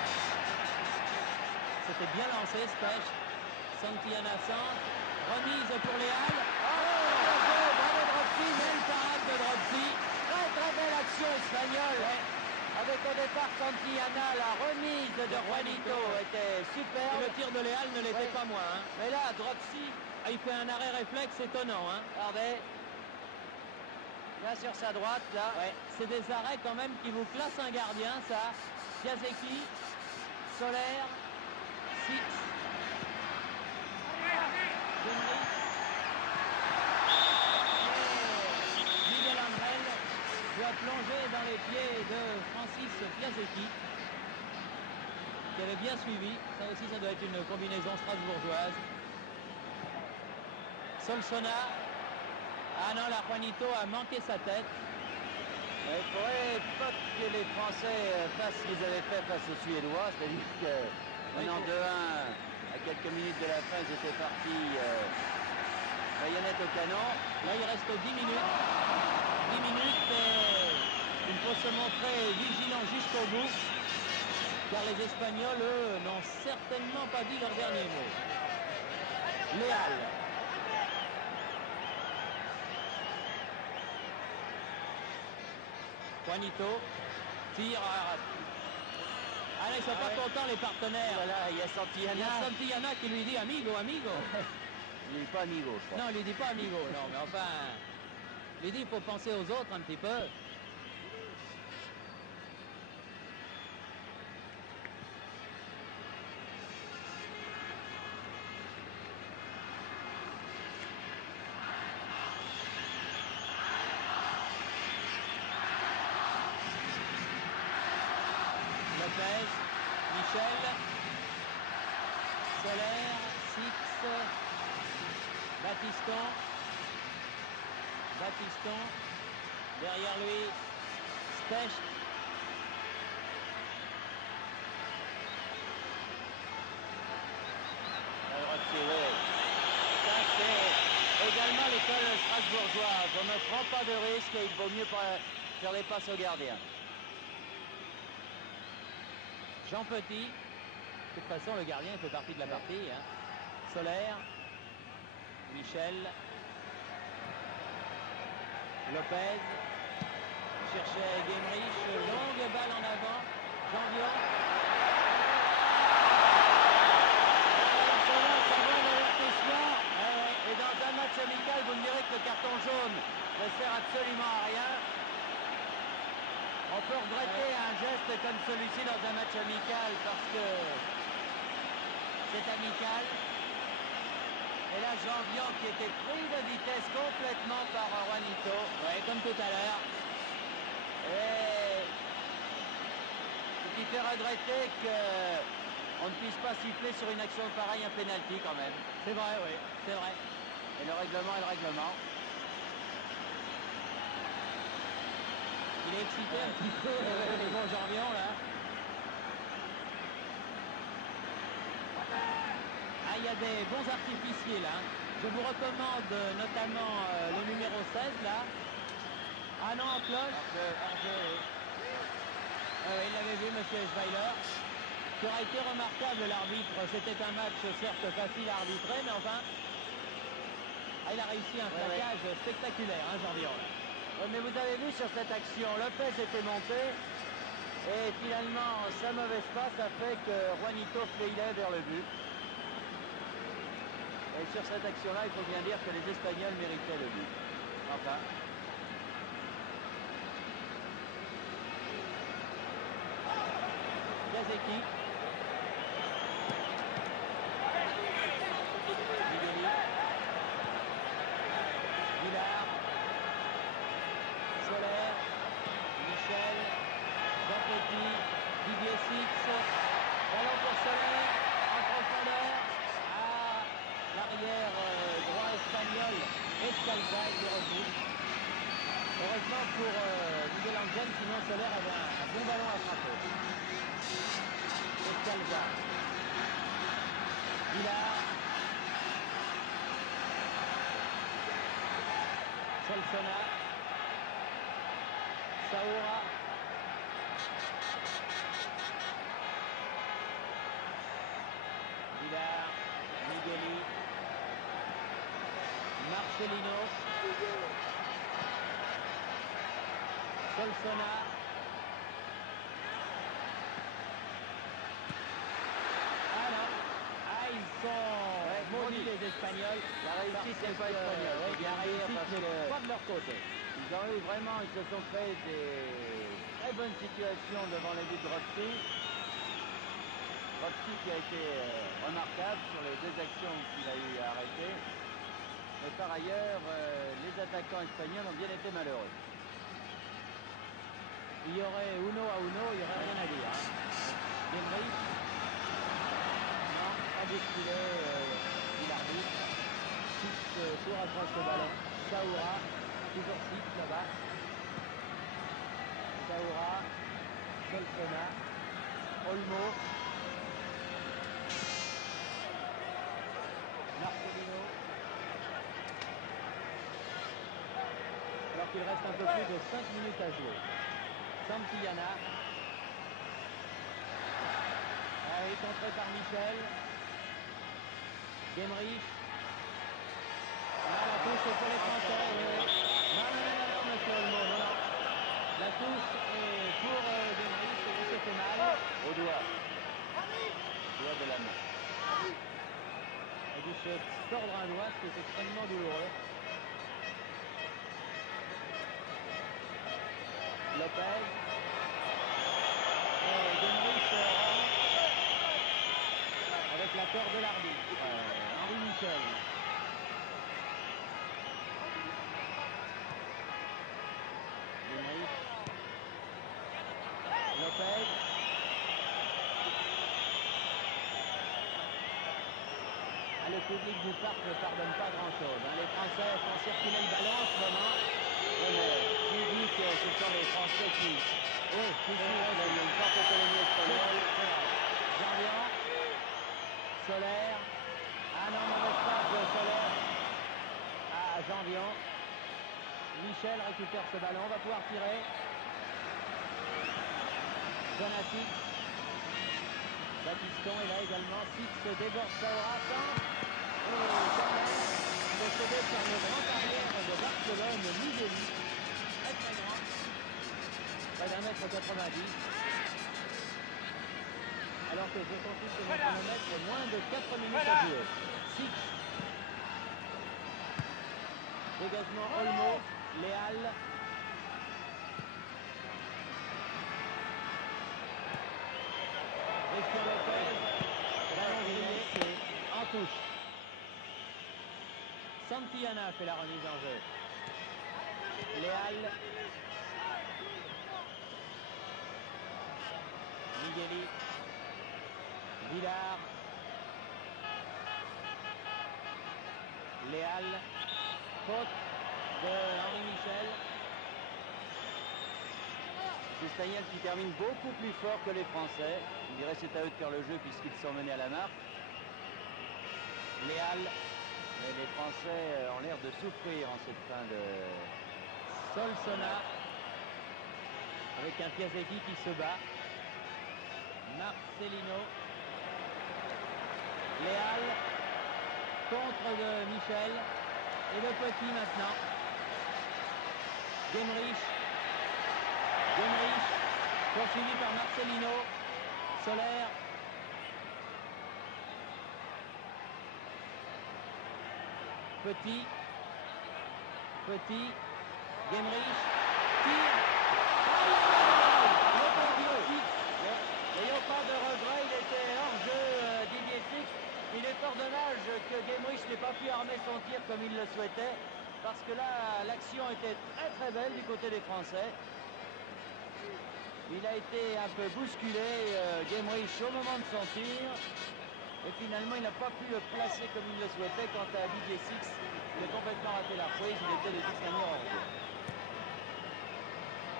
C'était bien lancé Stech. Santillana centre. Remise pour Léal. Bravo Dropsy, Belle parade de Dropsy. très belle action espagnole. Ouais. Avec au départ Santillana, la remise de Juanito était superbe. Et le tir de Léal ne l'était pas moins. Hein. Mais là, Dropsy, il fait un arrêt réflexe étonnant. Hein. Regardez. Là sur sa droite, là. Ouais. C'est des arrêts quand même qui vous classent un gardien, ça. Piasecki, Soler, Six. Miguel Angel doit plonger pied de Francis Piasecki, qui avait bien suivi. Ça aussi, ça doit être une combinaison strasbourgeoise. Solsona. Ah non, là, Juanito a manqué sa tête. Il ne faudrait pas que les Français fassent ce qu'ils avaient fait face aux Suédois, c'est-à-dire que menant 2-1 à quelques minutes de la fin, ils étaient partis baïonnette au canon. Là, il reste 10 minutes. 10 minutes et il faut se montrer vigilant jusqu'au bout, car les Espagnols, eux, n'ont certainement pas dit leur dernier mot. Léal. Juanito tire. Ah là, ils sont pas contents, les partenaires. Voilà, il y a Santillana. Il y a Santillana qui lui dit amigo, amigo. Il dit pas amigo, je crois. Non, il lui dit pas amigo, non, mais enfin, il dit il faut penser aux autres un petit peu. Lopez, Michel, Soler, Six, Battiston, derrière lui, Specht. Ça c'est également l'école strasbourgeoise. On ne prend pas de risque et il vaut mieux pas faire les passes au gardien. Jean Petit, de toute façon le gardien fait partie de la partie. Hein. Soler, Michel, Lopez, cherchait Guemrich, longue balle en avant, Janvion. Et dans un match amical, vous me direz que le carton jaune ne sert absolument à rien. On peut regretter un geste comme celui-ci dans un match amical parce que c'est amical. Et là, Janvion qui était pris de vitesse complètement par Juanito. Oui, comme tout à l'heure. Et ce qui fait regretter qu'on ne puisse pas siffler sur une action pareille un pénalty quand même. C'est vrai, oui, c'est vrai. Et le règlement est le règlement. Il est excité un petit peu, le bon Janvion, là. Ah, il y a des bons artificiers, là. Je vous recommande notamment le numéro 16, là. Ah non, en cloche. Oui. Il l'avait vu, M. Schweiler. Ce qui aura été remarquable, l'arbitre, c'était un match, certes, facile à arbitrer, mais enfin... Ah, il a réussi un plaquage spectaculaire, hein, Janvion, là. Oui, mais vous avez vu sur cette action, Lopez était monté et finalement sa mauvaise passe a fait que Juanito filait vers le but. Et sur cette action-là, il faut bien dire que les Espagnols méritaient le but. Enfin. Piasecki. Migueli. Villard. Soler, Michel, Jean Petit, Didier Six, ballon pour Soler, en profondeur, à l'arrière droit espagnol, Escalza qui repousse. Heureusement pour Miguel Angel, sinon Soler avait un bon ballon à frapper. Escalza, Villard, Solsona, Saoura. Villard, Migueli, Marcelino, Solsona. Ah non, ils sont maudits les Espagnols. La réussite n'est pas espagnole. La réussite n'est pas de leur côté. Ils ont eu vraiment, ils se sont fait des très bonnes situations devant les buts de Roxy. Roxy qui a été remarquable sur les deux actions qu'il a eu à arrêter. Mais par ailleurs, les attaquants espagnols ont bien été malheureux. il y aurait uno à uno, il n'y aurait rien à dire. Hein. Genrich, non, pas bousculé, dit l'arbitre. Six court après ce ballon. Saoura, toujours 6 là-bas. Saoura, Solsona, Olmo, Marcelino. Alors qu'il reste un peu plus de 5 minutes à jouer. Santillana. Ah, est contré par Michel. Genrich. Ah, la touche pour les Français. Non, monsieur Olmo, non. La touche est pour Genrich et il se fait mal. Au doigt. Doigt de la main. Il a dû se tordre un doigt, ce qui est extrêmement douloureux. Lopez. Et Genrich avec l'accord de l'arbitre. Henri Michel. Genrich. Lopez. Ah, le public du parc ne pardonne pas grand-chose. Hein. Les Français font circuler le ballon en ce moment. Tu dis que ce sont les Français qui... Oui, il y a une forte colonie espagnole. Jean-Vian. Solaire. Ah non, mauvaise passe de Solaire à Jean-Vian. Michel récupère ce ballon, va pouvoir tirer. Donatic. Batiston est là également. Six déborde Saoura. Et quand même, précédé par le grand arrière de Barcelone, Migueli. Très très grand. Près d'un mètre 90. Alors que je consulte mon chronomètre, moins de 4 minutes à jouer. Six. Dégagement Olmo, Léal. Christian Lopez, ballon grillé, en touche. Santillana fait la remise en jeu. Léal. Migueli. Villard. Léal. Faute de Henri Michel. C'est Staniel qui termine beaucoup plus fort que les Français. Je dirais c'est à eux de faire le jeu puisqu'ils sont menés à la marque. Léal. Mais les Français ont l'air de souffrir en cette fin de... Solsona. Avec un Piasecki qui se bat. Marcelino. Léal. Contre de Michel. Et de Petit maintenant. Genrich. Genrich. Poursuivi par Marcelino. Solaire. Petit. Petit. Genrich. Tire. N'ayant pas de regret, il était hors jeu Didier Six. Il est fort dommage que Genrich n'ait pas pu armer son tir comme il le souhaitait. Parce que là, l'action était très très belle du côté des Français. Il a été un peu bousculé, Genrich, au moment de son tir. Et finalement, il n'a pas pu le placer comme il le souhaitait. Quant à Didier Six, il a complètement raté la prise. Il était de toute manière hors jeu.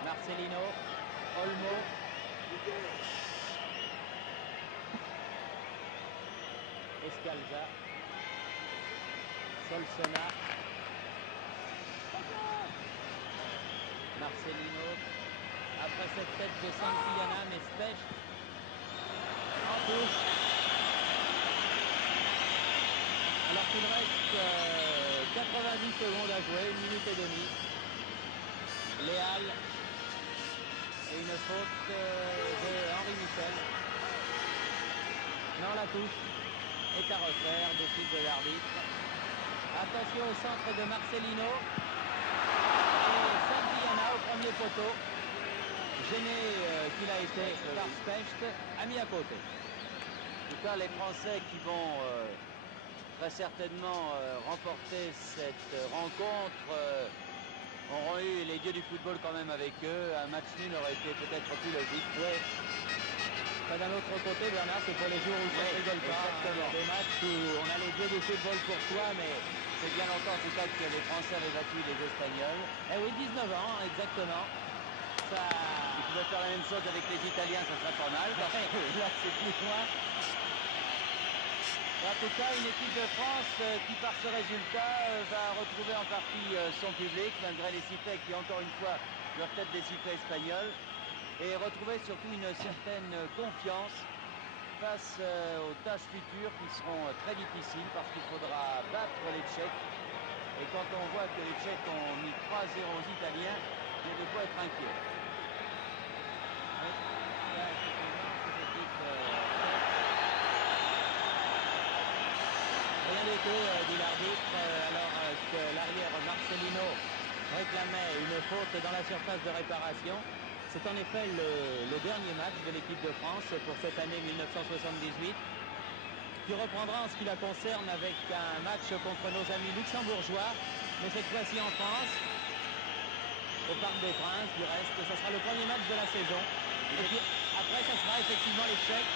Marcelino. Olmo. Escalza. Solsona. Marcelino. Après cette tête de Santillana, mais Specht en touche. Alors qu'il reste 90 secondes à jouer, 1 minute et demie. Léal. Et une faute de Henri Michel. Non, la touche est à refaire, décide de l'arbitre. Attention au centre de Marcelino. Et Santillana au premier poteau. Gêné qu'il a été par Specht, a mis à côté. En tout cas, les Français qui vont très certainement remporter cette rencontre auront eu les dieux du football quand même avec eux. Un match nul aurait été peut-être plus logique. Oui. D'un autre côté, Bernard, c'est pour les jours où ça ne rigole pas. Exactement. Des matchs où on a les dieux du football pour soi, mais... C'est bien longtemps en tout cas que les Français avaient battu les Espagnols. Eh oui, 19 ans, exactement. Ça... Ils pouvaient faire la même chose avec les Italiens, ça serait pas mal. Parce que Là, c'est plus loin. en tout cas, une équipe de France qui, par ce résultat, va retrouver en partie son public, malgré les sifflets qui, encore une fois, doivent être des sifflets espagnols, et retrouver surtout une certaine confiance face aux tâches futures qui seront très difficiles parce qu'il faudra battre les Tchèques. Et quand on voit que les Tchèques ont mis 3-0 aux Italiens, il y a de quoi être inquiet. Oui. Là, effectivement, cette équipe... Rien du tout, dit l'arbitre, alors que l'arrière Marcelino réclamait une faute dans la surface de réparation. C'est en effet le dernier match de l'équipe de France pour cette année 1978, qui reprendra en ce qui la concerne avec un match contre nos amis luxembourgeois, mais cette fois-ci en France, au Parc des Princes. Du reste, ça sera le premier match de la saison. Et puis après, ça sera effectivement les Tchèques.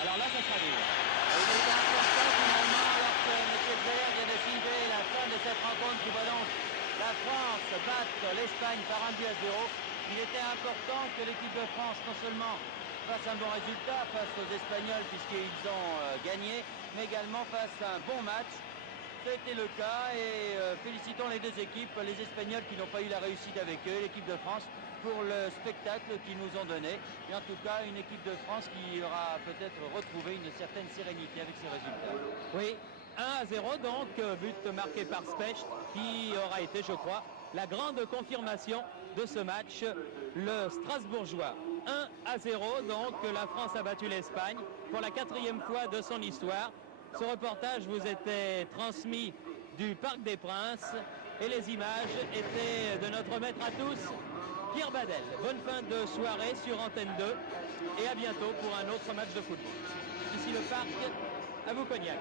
Alors là, ça sera dur. Il est important finalement, alors que M. Zeller vient de signer la fin de cette rencontre qui va donc la France battre l'Espagne par 1-0. Il était important que l'équipe de France non seulement fasse un bon résultat face aux Espagnols puisqu'ils ont gagné, mais également fasse un bon match. Ça a été le cas et félicitons les deux équipes, les Espagnols qui n'ont pas eu la réussite avec eux, l'équipe de France pour le spectacle qu'ils nous ont donné. Et en tout cas, une équipe de France qui aura peut-être retrouvé une certaine sérénité avec ces résultats. Oui, 1-0 donc, but marqué par Specht, qui aura été, je crois, la grande confirmation de ce match, le Strasbourgeois. 1-0, donc la France a battu l'Espagne pour la 4e fois de son histoire. Ce reportage vous était transmis du Parc des Princes et les images étaient de notre maître à tous, Pierre Badel. Bonne fin de soirée sur Antenne 2 et à bientôt pour un autre match de football. Ici le Parc, à vous Cognac.